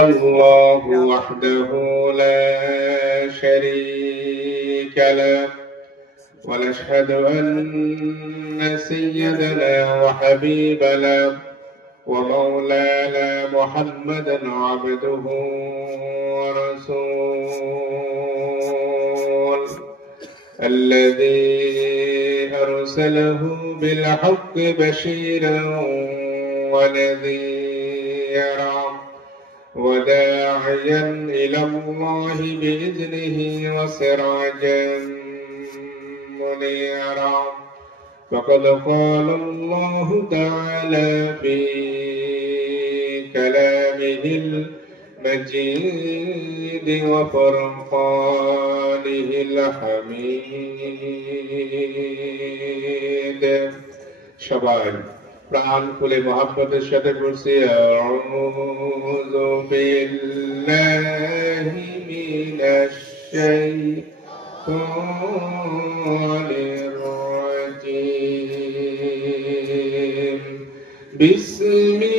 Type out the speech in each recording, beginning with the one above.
الله وحده لا شريك له ونشهد أن سيدنا وحبيبنا ومولانا محمدا عبده ورسوله الذي أرسله بالحق بشيرا ونذيرا وداعيا إلى الله بإذنه وسراجا منيرا فقد قال الله تعالى في كلامه المجيد وفرقانه الحميد شباب প্রাণ খুলে মোহাম্মদের সাথে বলছি আউযু বিল্লাহি মিনাশ শাইতানির রাজীম বিসমিল্লাহির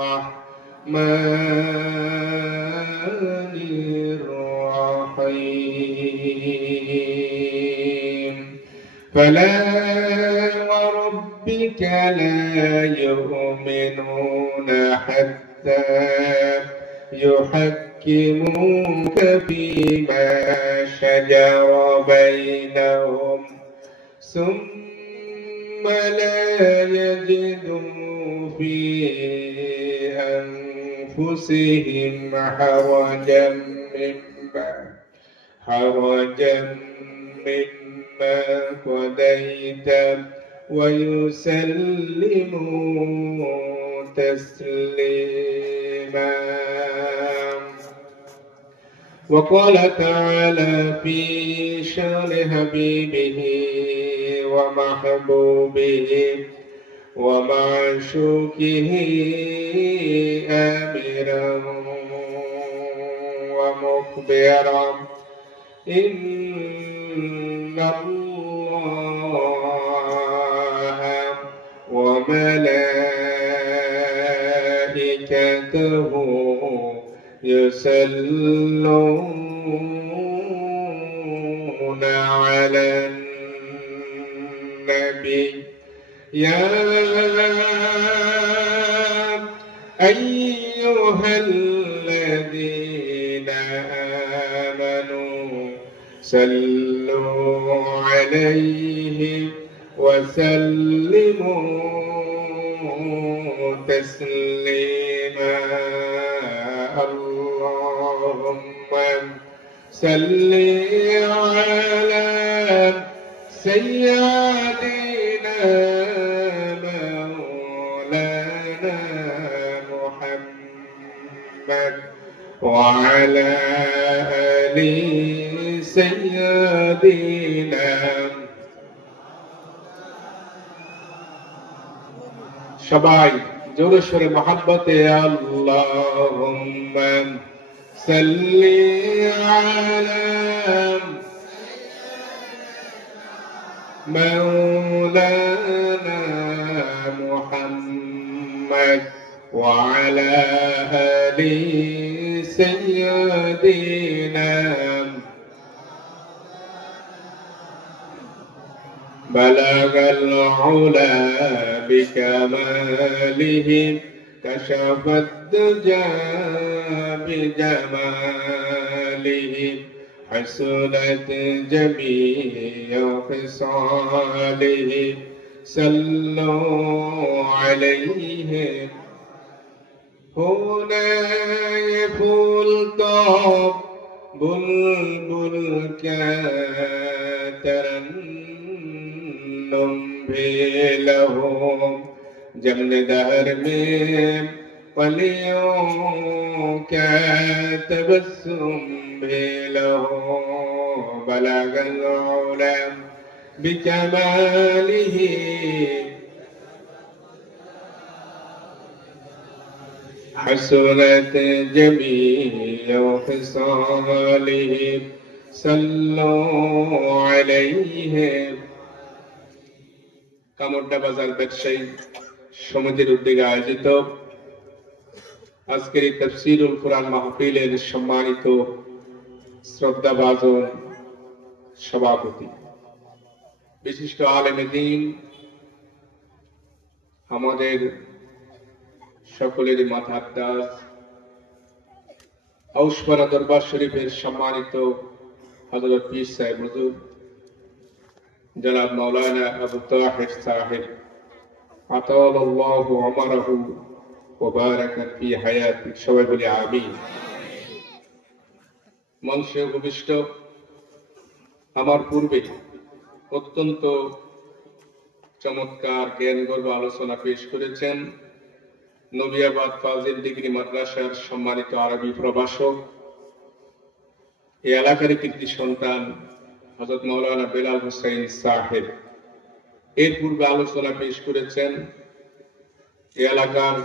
রাহমানির রাহিম فلا وربك لا يؤمنون حتى يحكموك فيما شجر بينهم ثم لا يجدوا في أنفسهم حرجا مما قضيت ويسلموا تسليما وقال تعالى في شان حبيبه ومحبوبه ومعشوقه آمرا ومخبرا إن الله وملائكته يصلون على النبي يا أيها الذين آمنوا صلوا عليه وسلموا تسليما اللهم صل على سيدنا مولانا محمد وعلى آله سيدنا সবাই জোরে সোরে মহব্বতে আল্লাহুম্মা সাল্লি আলা মাওলানা মুহাম্মদ ওয়া আলা আলি সাইয়্যিদিনা بلغ العلا بكماله كشف الدجى بجماله حسنت جميع خصاله صلوا عليه هنا يفول طاب بلبل كاترنم لهم جمل دهر में पलियों का तबस्सुम له بلغ العلا بكماله حسنت جميع خصاله صلوا عليه কামরডা বাজার ব্যবসায়ী সমিতির উদ্যোগে আয়োজিত আজকের এই তাফসীরুল কুরআন মাহফিলের সম্মানিত শ্রদ্ধাভাজন সভাপতি, বিশিষ্ট আলেমে দ্বীন, আমাদের সকলের মাথার তাজ, আউসপাড়া দরবার শরীফের সম্মানিত হযরত পীর সাহেব হুজুর জনাব মাওলানা আবু তাহের সাহেব আতালাল্লাহু আমারাহু ওয়া বারাকা ফি হায়াতি, সবাই বলি আমিন। মঞ্চে উপবিষ্ট আমার পূর্বে অত্যন্ত চমৎকার জ্ঞানগর্ভ আলোচনা পেশ করেছেন নবিয়াবাদ ফাজিল ডিগ্রি মাদ্রাসার সম্মানিত আরবি প্রভাষক, এই এলাকার কৃতি সন্তান হযরত মাওলানা বেলাল হুসাইন সাহেব। এর পূর্বে আলোচনা পেশ করেছেন এই এলাকার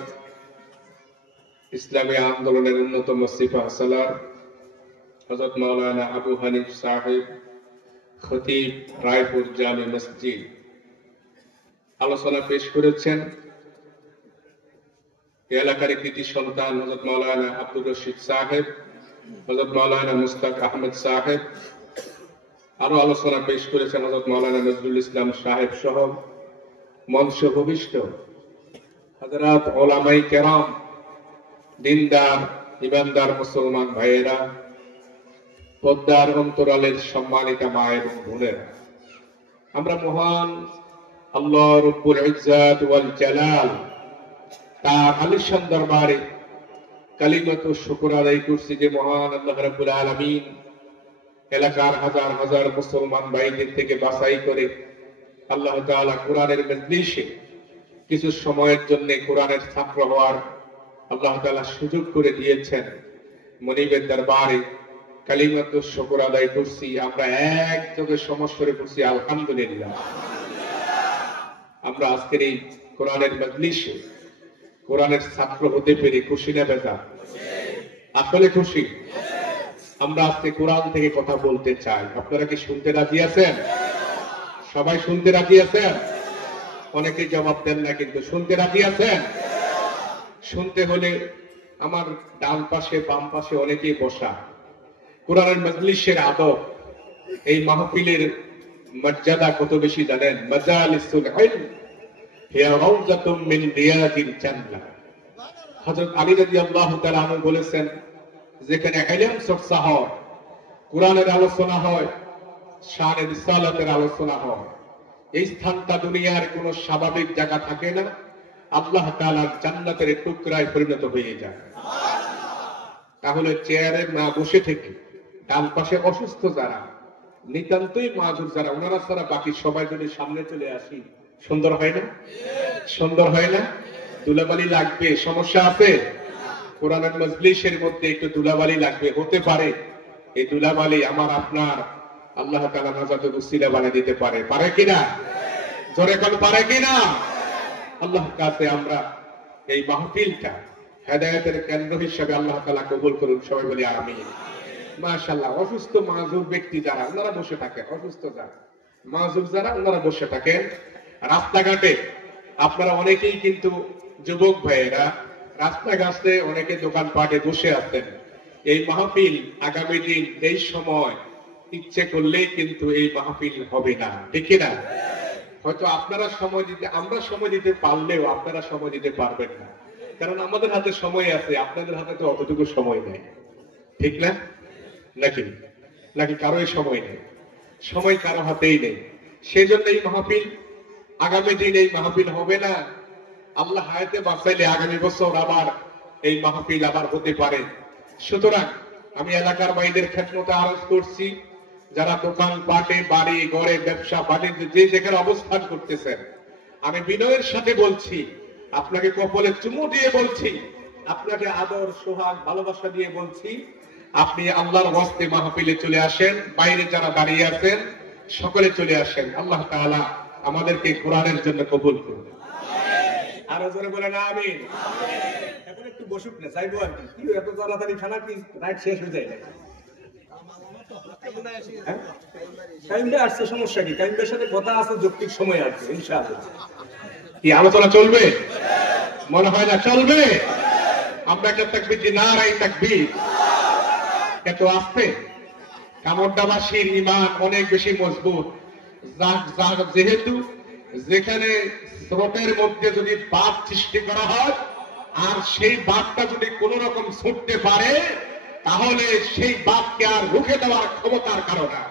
ইসলামী আন্দোলনের অন্যতম সিপাহ সালার হযরত মাওলানা আবু হানিফ সাহেব, খতিব রায়পুর জামে মসজিদ। আলোচনা পেশ করেছেন এই এলাকার কৃতি সন্তান হযরত মাওলানা আব্দুর রশিদ সাহেব, হযরত মাওলানা মুস্তাক আহমেদ সাহেব। আরো আলোচনা পেশ করেছেন হযরত মাওলানা নজরুল ইসলাম সাহেব সহ মঞ্চ উপবিষ্ট হযরত উলামায়ে কেরাম, দিনদার ইমানদার মুসলমান ভাইয়েরা, পদ্মার অন্তরালের সম্মানিতা মা এবং বোনেরা, আমরা মহান আল্লাহ রব্বুল ইজ্জাত ওয়াল জালাল তার আলিশান দরবারে কালিমাতু শুকর আদায় করছি যে মহান আল্লাহ রাব্বুল আলামিন এলাকার হাজার হাজার মুসলমান ভাইদের থেকে বাছাই করে আল্লাহ তাআলা কোরআনের মজলিসে কিছু সময়ের জন্য কোরআনের ছাত্র হওয়ার আল্লাহ তাআলা সুযোগ করে দিয়েছেন। মনিবের দরবারে কালিমাতু শুকর আদায় করছি, আমরা একযোগে সমস্বরে করছি আলহামদুলিল্লাহ। আমরা আজকের এই কোরআনের মজলিসে কোরআনের ছাত্র হতে পেরে খুশি না বেজার? আসলে খুশি। আমরা আজকে কোরআন থেকে কথা বলতে চাই। আপনারা কি শুনতে রাজি আছেন? সবাই শুনতে রাজি আছেন? অনেকে জবাব দেন না, কিন্তু শুনতে রাজি আছেন? শুনতে হলে আমার ডান পাশে বাম পাশে অনেকেই বসা। কোরআনের মজলিসের আদব, এই মাহফিলের মর্যাদা কত বেশি জানেন? মাজালিসুল ইলম হিয়া রাউযাতুম মিন রিয়াদিল জান্নাহ। হযরত আলী রাদিয়াল্লাহু তাআলা আনহু বলেছেন, যেখানে ইলম চর্চা হয়, কোরআনের আলোচনা হয়, শানে রিসালাতের আলোচনা হয়, এই স্থানটা দুনিয়ার কোনো স্বাভাবিক জায়গা থাকে না, আল্লাহ তাআলার জান্নাতের টুকরায় পরিণত হয়ে যায়। তাহলে চেয়ারে না বসে থেকে ডান পাশে অসুস্থ যারা, নিতান্তই মাযুর যারা, ওনারা ছাড়া বাকি সবাই যদি সামনে চলে আসি, সুন্দর হয় না? সুন্দর হয় না? ধুলাবালি লাগবে, সমস্যা আছে? কোরআনের মজলিসের মধ্যে একটু ধুলাবালি লাগবে, হতে পারে এই ধুলাবালি আমার আপনার আল্লাহ তাআলা নাজাতের উসিলা বানিয়ে দিতে পারে। পারে কিনা? জোরে কোন পারে কিনা? আল্লাহর কাছে আমরা এই মাহফিলটা হেদায়েতের কেন্দ্র হিসেবে আল্লাহ তাআলা কবুল করুন, সবাই বলি আমিন। মাশাআল্লাহ। অসুস্থ মাযুর ব্যক্তি যারা, ওনারা বসে থাকে, অসুস্থ যারা মাযুর যারা, ওনারা বসে থাকেন। রাস্তাঘাটে আপনারা অনেকেই কিন্তু যুবক ভাইয়েরা রাস্তাঘাটে অনেকে দোকানপাটে বসে আছেন। এই মাহফিল আগামী দিন এই সময় ইচ্ছে করলেই কিন্তু এই মাহফিল হবে না, ঠিক না? হয়তো আপনারা সময় দিতে, আমরা সময় দিতে পারলেও আপনারা সময় দিতে পারবেন না, কারণ আমাদের হাতে সময় আছে, আপনাদের হাতে তো অতটুকু সময় নেই, ঠিক না? নাকি নাকি কারোই সময় নেই? সময় কারো হাতেই নেই। সেই জন্য এই মাহফিল আগামী দিন এই মাহফিল হবে না। আল্লাহ হায়াতে বাঁচাইলে আগামী বছর আবার এই মাহফিল আবার হতে পারে। সুতরাং আমি এলাকার ভাইদের খেদমতে আরজ করছি, যারা দোকান পাটে, বাড়ি ঘরে, ব্যবসা বাণিজ্য যে যেখানে অবস্থান করতেছেন, আমি বিনয়ের সাথে বলছি, আপনাকে কপালে চুমু দিয়ে বলছি, আপনাকে আদর সোহাগ ভালোবাসা দিয়ে বলছি, আপনি আল্লাহর ওয়াস্তে মাহফিলে চলে আসেন। বাইরে যারা দাঁড়িয়ে আছেন সকলে চলে আসেন। আল্লাহ তাআলা আমাদেরকে কোরআনের জন্য কবুল করুন। আরো জোরে বলেন আমিন। এখন একটু বসুক না, চাইবো আর কি এত তাড়াতাড়ি খানা কি রাইট শেষ হয়ে যায় না? টাইমটা আসছে, সমস্যা কি? টাইমটার সাথে কথা আছে, যৌক্তিক সময় আসছে ইনশাআল্লাহ। কি আলোচনা চলবে? মনে হয় না চলবে। আমরা একটা তাকবীর দিই, নারায়ে তাকবীর। এত আসতে কামরডাবাসীর ঈমান অনেক বেশি মজবুত। যেহেতু যেখানে স্রোতের মধ্যে যদি বাঁধ সৃষ্টি করা হয় আর সেই বাঁধটা যদি কোন রকম ছুটতে পারে তাহলে সেই বাঁধকে আর রুখে দেওয়ার ক্ষমতার কারণে,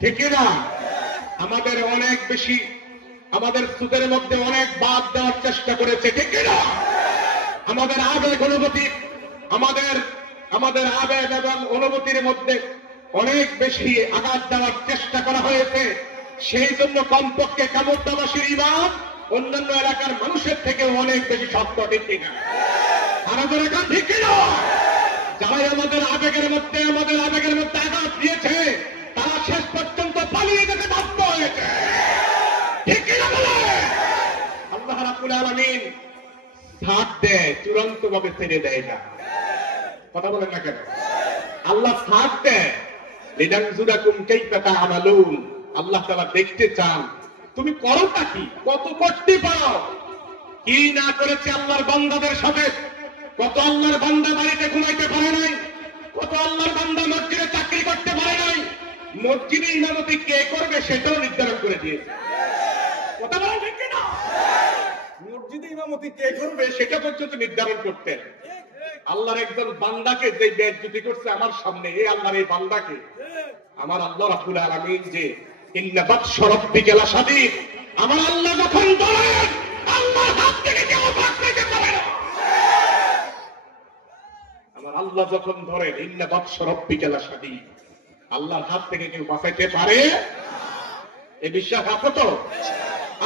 ঠিক না? আমাদের অনেক বেশি, আমাদের সুদের মধ্যে অনেক বাদ দেওয়ার চেষ্টা করেছে, ঠিক না? আমাদের আবেগ অনুভূতি, আমাদের আবেগ এবং অনুভূতির মধ্যে অনেক বেশি আঘাত দেওয়ার চেষ্টা করা হয়েছে। সেই জন্য কমপক্ষে কামরডাবাসীর ঈমান অন্যান্য এলাকার মানুষের থেকে অনেক বেশি শক্ত, ঠিক কিনা? আমাদের এখন ঠিক কিনা? যারাই আমাদের আবেগের মধ্যে আঘাত দিয়েছে তারা শেষ পর্যন্ত পালিয়ে যেতে বাধ্য হয়েছে, ঠিক কিনা বলে? আল্লাহ রাব্বুল আলামিন সাথ দেয়, চূড়ান্ত ভাবে ছেড়ে দেয় না। কথা বলেন না কেন? আল্লাহ সাথ দেয়, লিনানজুরাকুম কাইফা তা'মালুন। আল্লাহ তাআলা দেখতে চান তুমি করোটা কি, কত করতে পারো। কি না করেছে আল্লাহর বান্দাদের সাথে। কত আল্লাহর বান্দা বাড়িতে ঘুমাইতে পারে নাই, কত আল্লাহর বান্দা মসজিদে চাকরি করতে পারে নাই, মসজিদে ইমামতি কে করবে সেটাও নির্ধারণ করে দিয়েছে। কথা বলা ঠিক কিনা? মসজিদে ইমামতি কে করবে সেটা পর্যন্ত নির্ধারণ করতেন। আল্লাহর একজন বান্দাকে যে বেইজ্জতি করছে আমার সামনে, এই আল্লাহর এই বান্দাকে আমার আল্লাহ রাব্বুল আলামিন যে ইন্না বাতশা রাব্বিকা লাশাদীদ, আমার আল্লাহ যখন বলেন আল্লাহর হাত থেকে কেউ বাঁচাতে পারে না। আমার আল্লাহ যখন ধরেন ইন্না বাতশা রাব্বিকা লাশাদীদ, আল্লাহর হাত থেকে কেউ বাঁচাইতে পারে? এই বিশ্বাস আছে তো?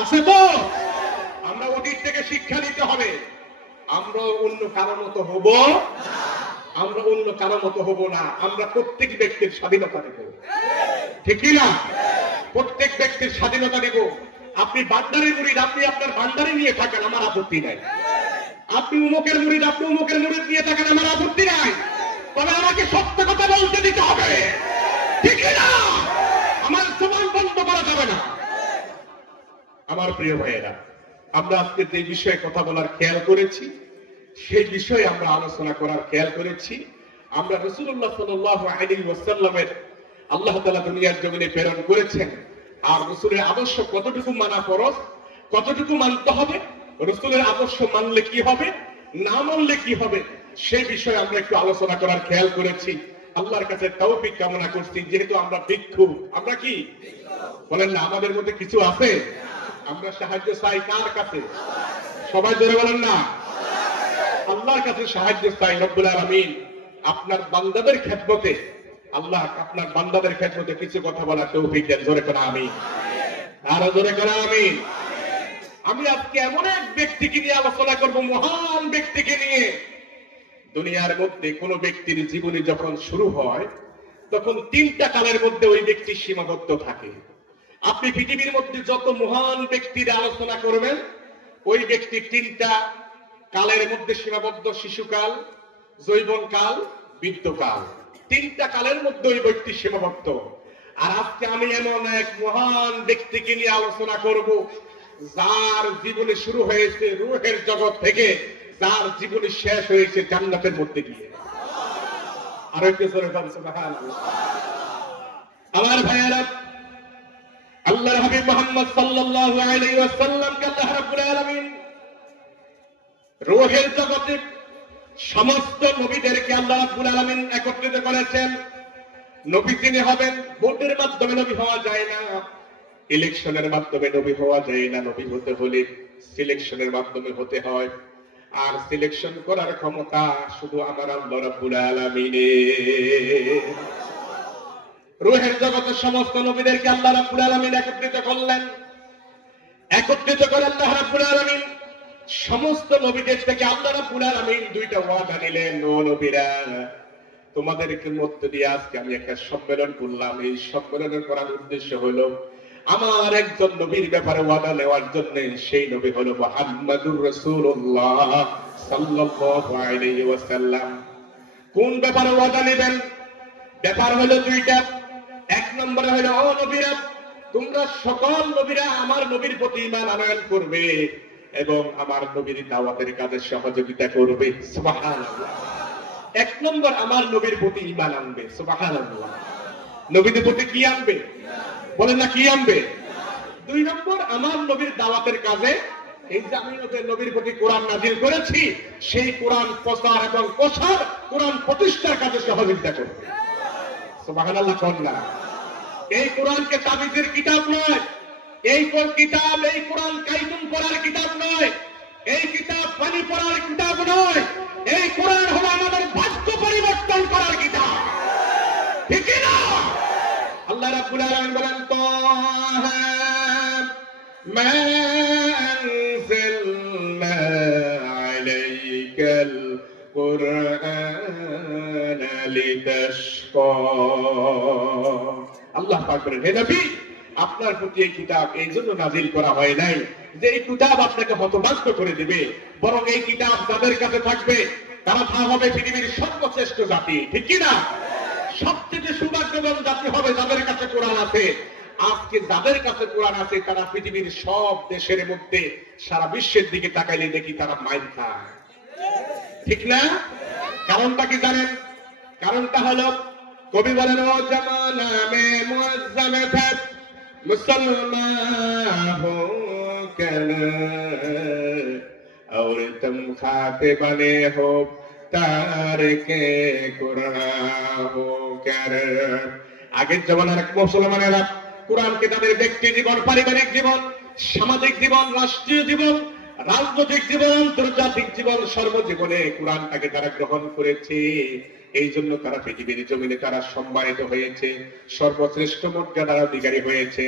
আছে তো? আমরা অতীত থেকে শিক্ষা নিতে হবে। আমরা অন্য কারো মতো হব না। আমরা প্রত্যেক ব্যক্তির স্বাধীনতা দেব, ঠিক না? প্রত্যেক ব্যক্তির স্বাধীনতা দেব। আপনি বান্দারি মুরিদ, আপনি আপনার বান্দারি নিয়ে থাকেন, আমার আপত্তি নাই। আপনি উমুকের মুরিদ, আপনি উমুকের মুরিদ নিয়ে থাকেন, আমার আপত্তি নাই। তবে আমাকে সত্য কথা বলতে দিতে হবে, ঠিক না? আমার জবান বন্ধ করা যাবে না। আমার প্রিয় ভাইয়েরা, আমরা আজকে যে বিষয়ে কথা বলার খেয়াল করেছি সেই বিষয়ে আমরা আলোচনা করার খেয়াল করেছি। আমরা রাসূলুল্লাহ সাল্লাল্লাহু আলাইহি ওয়াসাল্লামের আল্লাহ তাআলা দুনিয়ার জমিনে প্রেরণ করেছেন, আর রাসূলের আদর্শ কতটুকু মানা ফরজ, কতটুকু মানতে হবে, রাসূলের আদর্শ মানলে কি হবে, না মানলে কি হবে, সেই বিষয়ে আমরা একটু আলোচনা করার খেয়াল করেছি। আল্লাহর কাছে তৌফিক কামনা করছি। যেহেতু আমরা ভিক্ষুক, আমরা কি বলেন না, আমাদের মধ্যে কিছু আছে, আমরা সাহায্য চাই কার কাছে? সবাই জোরে বলেন না। আল্লাহর কাছে সাহায্য চাই। রব্বুল আলামিন আপনার বান্দাদের খেদমতে, আল্লাহ আপনার বান্দাদের খেদমতে কিছু কথা বলার তৌফিক দেন। জোরে করে আমিন। আরো জোরে করে আমিন। আমি আজকে এমন এক ব্যক্তিকে নিয়ে আলোচনা করব, মহান ব্যক্তিকে নিয়ে। দুনিয়ার মধ্যে কোন ব্যক্তির জীবনে যখন শুরু হয় তখন তিনটা কালের মধ্যে ওই ব্যক্তি সীমাবদ্ধ থাকে। আপনি পৃথিবীর মধ্যে যত মহান ব্যক্তির আলোচনা করবেন ওই ব্যক্তি তিনটা কালের মধ্যে সীমাবদ্ধ: শিশুকাল, যৌবনকাল, বৃদ্ধকাল। তিনটা কালের মধ্যে ওই ব্যক্তি সীমাবদ্ধ। আর আজকে আমি এমন এক মহান ব্যক্তিকে নিয়ে আলোচনা করব যার জীবনে শুরু হয়েছে রূহের জগৎ থেকে, যার জীবনে শেষ হয়েছে জান্নাতের মধ্যে গিয়ে। আরো একটু জোরে বলুন সুবহানাল্লাহ। আমার ভাইয়েরা, আল্লাহর হাবিব মুহাম্মদ সাল্লাল্লাহু আলাইহি ওয়াসাল্লামকে আল্লাহ রাব্বুল আলামিন রূহের জগতে সমস্ত নবীদেরকে আল্লাহ রাব্বুল আলামিন একত্রিত করেছেন। নবী যিনি হবেন, ভোটের মাধ্যমে নবী হওয়া যায় না, ইলেকশনের মাধ্যমে নবী হওয়া যায় না। নবী হতে হলে সিলেকশনের মাধ্যমে হতে হয়, আর সিলেকশন করার ক্ষমতা শুধু আমার আল্লাহ রাব্বুল আলামিনের। রূহের জগতের সমস্ত নবীদেরকে আল্লাহ রাব্বুল আলামিন একত্রিত করলেন। একত্রিত করে আল্লাহ রাব্বুল আলামিন সমস্ত নবীদের থেকে আল্লাহ রাব্বুল আলামিন দুইটা ওয়াদা নিলেন। ও নবীরা, তোমাদেরকে মধ্য দিয়ে আজকে আমি একটা সম্মেলন করলাম। এই সম্মেলনের করার উদ্দেশ্য হলো আমার একজন নবীর ব্যাপারে ওয়াদা নেওয়ার জন্য। সেই নবী হলো মুহাম্মাদুর রাসূলুল্লাহ সাল্লাল্লাহু আলাইহি ওয়াসাল্লাম। কোন ব্যাপারে ওয়াদা নেবেন? ব্যাপার হলো দুইটা। এক নম্বরে হলো, ও নবীরা, তোমরা সকল নবীরা আমার নবীর প্রতি ঈমান আনয়ন করবে এবং আমার নবীর দাওয়াতের কাজে সহযোগিতা করবে। সুবহানাল্লাহ। এক নম্বর আমার নবীর প্রতি ঈমান আনবে। সুবহানাল্লাহ। নবীর প্রতি কি আনবে? বলেন না কি আনবে? দুই নম্বর আমার নবীর দাওয়াতের কাজে, এই যে আমি নবীর প্রতি কোরআন নাজিল করেছি, সেই কোরআন প্রচার এবং প্রসার, কোরআন প্রতিষ্ঠার কাজে সহযোগিতা করবে। সুবহানাল্লাহ। কন্যা এই কোরআনকে তাবিজের কিতাব নয়, এই কিতাব, এই কোরআন কাইতুন পড়ার কিতাব নয়, এই কিতাব পানি পড়ার কিতাব নয়, এই কোরআন হলো আমাদের ভাগ্য পরিবর্তন করার কিতাব। ঠিক না? আল্লাহ রাব্বুল আলামিন বলেন, তাহা মা আনজালনা আলাইকাল কুরআন লিতাশকা। আল্লাহ পাক বলেন, হে নবী, আপনার প্রতি এই কিতাব এই জন্য নাজিল করা হয় নাই যে এই কিতাব আপনাকে হতবাক করে দিবে, বরং এই কিতাব যাদের কাছে থাকবে তারা হবে পৃথিবীর সর্বশ্রেষ্ঠ জাতি। ঠিক কি না? সবচেয়ে সৌভাগ্যবান জাতি হবে যাদের কাছে কোরআন আছে। আজকে যাদের কাছে কোরআন আছে তারা পৃথিবীর সব দেশের মধ্যে সারা বিশ্বের দিকে তাকাইলে দেখি তারা মাইর খায়। ঠিক না? কারণটা কি জানেন? কারণটা হলো, কবি বলেন, ও জামানা মে মুআজ্জাম থা মুসলমান হো কর और तुम खाते बने हो तारके कुरान हो कर। আগের জমানার মুসলমানেরা কোরআনকে তাদের ব্যক্তি জীবন, পারিবারিক জীবন, সামাজিক জীবন, রাষ্ট্রীয় জীবন, রাজনৈতিক জীবন, আন্তর্জাতিক জীবন, সর্বজীবনে কোরআনটাকে তারা গ্রহণ করেছে। এই জন্য তারা পৃথিবীর জমিনে তারা সম্মানিত হয়েছে, সর্বশ্রেষ্ঠ মর্যাদার অধিকারী হয়েছে।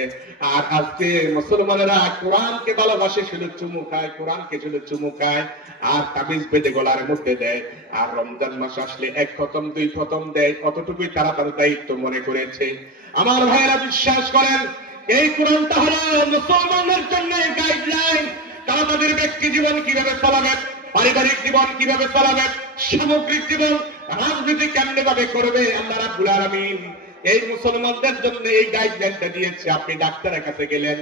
আর আজকে মুসলমানেরা কোরআনকে ভালোবাসে, শুধু চুমু খায়, কোরআনকে শুধু চুমু খায় আর তাবিজ বেঁধে গলার মধ্যে দেয়। আর রমজান মাস আসলে এক খতম, দুই খতম দেয়, অতটুকুই তারা তার দায়িত্ব মনে করেছে। আমার ভাইয়েরা বিশ্বাস করেন, এই কোরআনটা হলো মুসলমানদের জন্য গাইডলাইন। তারা তাদের ব্যক্তি জীবন কিভাবে চালাবে, পারিবারিক জীবন কিভাবে চালাবে, সামগ্রিক জীবন, রাজনীতি কেমনে ভাবে করবে, আল্লাহ রাব্বুল আলামিন এই মুসলমানদের জন্য এই গাইডলাইনটা দিয়েছে। আপনি ডাক্তারের কাছে গেলেন,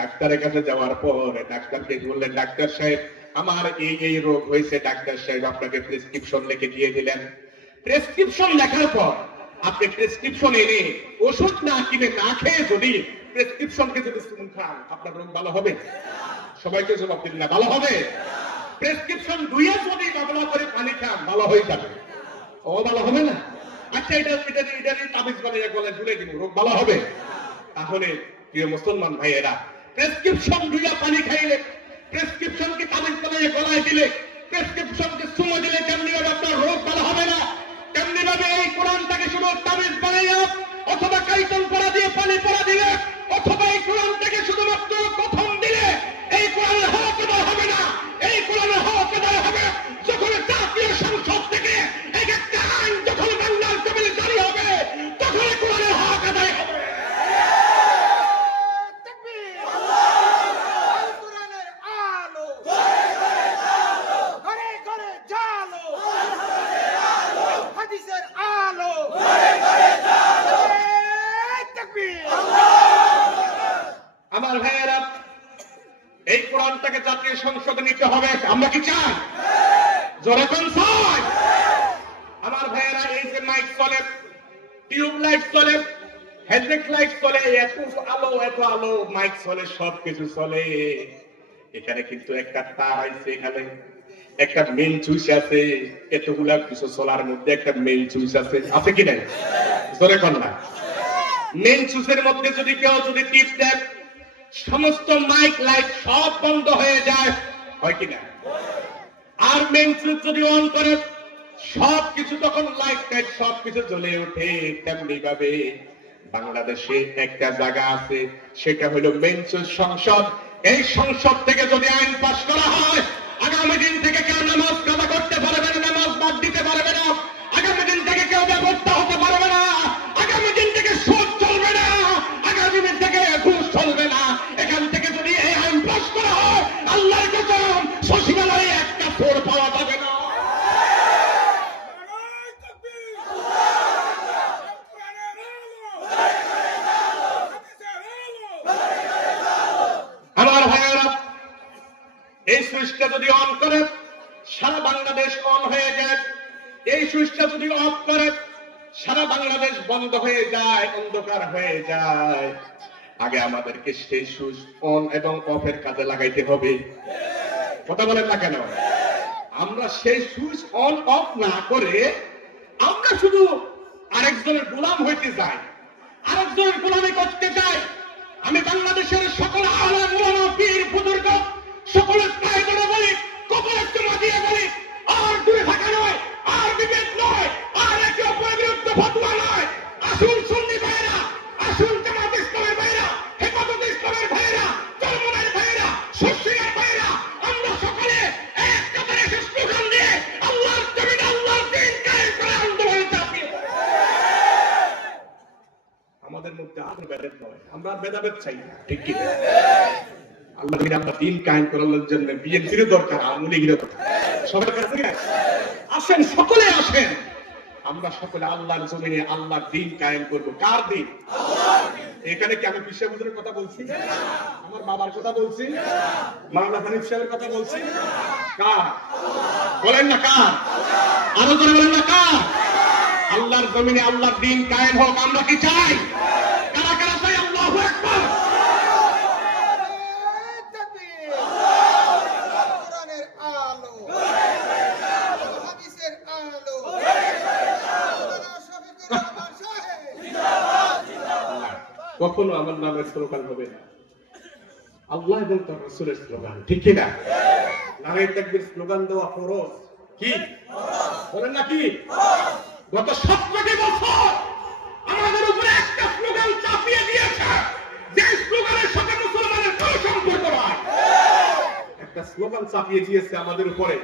ডাক্তারের কাছে যাওয়ার পর ডাক্তারকে বললেন, ডাক্তার সাহেব আমার এই এই রোগ হয়েছে, ডাক্তার সাহেব আপনাকে প্রেসক্রিপশন লিখে দিয়ে দিলেন। প্রেসক্রিপশন লেখার পর আপনি প্রেসক্রিপশন এনে ওষুধ না কিনে না খেয়ে যদি প্রেসক্রিপশনকে যদি শুনুন খান, আপনার রোগ ভালো হবে? সবাইকে জবাব দিন না, ভালো হবে? প্রেসক্রিপশন দুইয়ে যদি বাবলা করে পানি খান, ভালো হয়ে যাবে। ও ভালো হবে না? আচ্ছা, এটা তাবিজ বানিয়ে গলায় ঝুলে দিব, রোগ ভালো হবে? তাহলে প্রিয় মুসলমান ভাইয়েরা, প্রেসক্রিপশন দুইয়া পানি খাইলে, প্রেসক্রিপশনকে তাবিজ বানিয়ে গলায় দিলে, প্রেসক্রিপশনকে চুমো দিলে কেমনি ভাবে আপনার রোগ ভালো হবে না? কেমনি ভাবে এই কোরআনটাকে শুধু তাবিজ বানাইয়া অথবা কাইতন পড়া দিয়ে পানি পড়া দিলে অথবা এই কোরআনটাকে শুধুমাত্র কথম দিলে এই কোরআনের হক আদায় হবে না। এই কোরআনের হক আদায় হবে যখন জাতীয় সংসদ থেকে এক একটা আইন যখন বাংলার জমিনে জারি হবে, তখন কোরআনের হক আদায় হবে। আমার ভাইয়েরা, এই কোরআনটাকে জাতীয় সংসদে নিতে হবে। আমরা কি চাই? জোরে কোন চাই? আমার ভাইয়েরা, এই যে মাইক চলে, টিউব লাইট চলে, হেডলাইট লাইট চলে, এত আলো, মাইক চলে, সবকিছু চলে, এখানে কিন্তু একটা তার আছে, এখানে একটা মেইন সুইচ আছে। এতগুলা কিছু চলার মধ্যে একটা মেইন সুইচ আছে, আছে কি নাই? জোরে কোন না? মেইন সুইচের মধ্যে যদি কেউ যদি টিপ দেয়, সমস্ত মাইক লাইট সব বন্ধ হয়ে যায়, হয় কিনা? আর মেইন সুইচ যদি অন করে, সবকিছু তখন লাইট টাইট সবকিছু জ্বলে ওঠে। তেমনি ভাবে বাংলাদেশে একটা জায়গা আছে, সেটা হলো মেইন সুইচ সংসদ। এই সংসদ থেকে যদি আইন পাস করা হয়, আগামী দিন থেকে কেউ নামাজ কাজা করতে পারবে না, নামাজ বাদ দিতে পারবে না, আগামী দিন থেকে কেউ ব্যবস্থা হতে পারবে না, আগামী দিন থেকে সুদ চলবে না, আগামী দিন থেকে ঘুষ চলবে না। এখান থেকে যদি এই আইন পাস করা হয়, আল্লাহর কসম সচিবালয়ে একটা চোর পাওয়া যাবে না। করে সারা বাংলাদেশ অন হয়ে যায়, এই সুইচটা যদি অফ করে সারা বাংলাদেশ বন্ধ হয়ে যায়, অন্ধকার হয়ে যায়, আগে আমাদেরকে সেই সুইচ অন এবং অফের কাজে লাগাইতে হবে। কথা বলেন না কেন? আমরা সেই সুইচ অন অফ না করে আমরা শুধু আরেকজনের গোলাম হইতে যাই, আরেকজনের গোলামি করতে চাই। আমি বাংলাদেশের সকল আলেম ওলামা পীর বুজুর্গ সকলের পায়ে ধরে বলি, কবর জমা দিয়ে বলি, আর দূরে থাকা নয়, আর বিভেদ নয়, আর একে অপরের বিরুদ্ধে ফতোয়া নয়। আসুন সুন্নি ভাইরা, আসুন জামাত ইসলামের ভাইরা, হেফাজত ইসলামের ভাইরা, চরমনার ভাইরা, শস্যের ভাইরা, আমরা সকলে এক কাতারে এসে স্লোগান দিয়ে আল্লাহর জমিনে আল্লাহর দ্বীন কায়েম করে আন্দোলনে চাপিয়ে দেব। আমাদের মধ্যে আর ভেদাভেদ নয়, আমরা ভেদাভেদ চাই না, ঠিক কি? আল্লাহ যদি আমরা দ্বীন কায়েম করার জন্য বিএনপির দরকার, আওয়ামী লীগের দরকার, সবার কাছে আসেন, সকলে আসেন, আমরা সকলে আল্লাহর জমিনে আল্লাহর দ্বীন কায়েম করব। কার দ্বীন? আল্লাহর দ্বীন। এখানে কি আমি বিশ্ব হুজুরের কথা বলছি? আমার বাবার কথা বলছি? মাওলানা হানিফ সাহেবের কথা বলছি? কার? বলেন না কার? আরো করে বলেন না কার? আল্লাহর জমিনে আল্লাহর দ্বীন কায়েম হোক, আমরা কি চাই? কারা কারা চাই? আল্লাহু আকবার। কখনো আমার নামের স্লোগান হবে না, আল্লাহ এবং তার রাসূলের স্লোগান, ঠিক কি না? নারায়ে তাকবীর স্লোগান দেওয়া ফরজ, কি বলেন না? কি গত 17টি বছর আমাদের উপরে একটা স্লোগান চাপিয়ে দিয়েছে, যে স্লোগানের সাথে মুসলমানের কোনো সম্পর্ক নয়। একটা স্লোগান চাপিয়ে দিয়েছে আমাদের উপরে,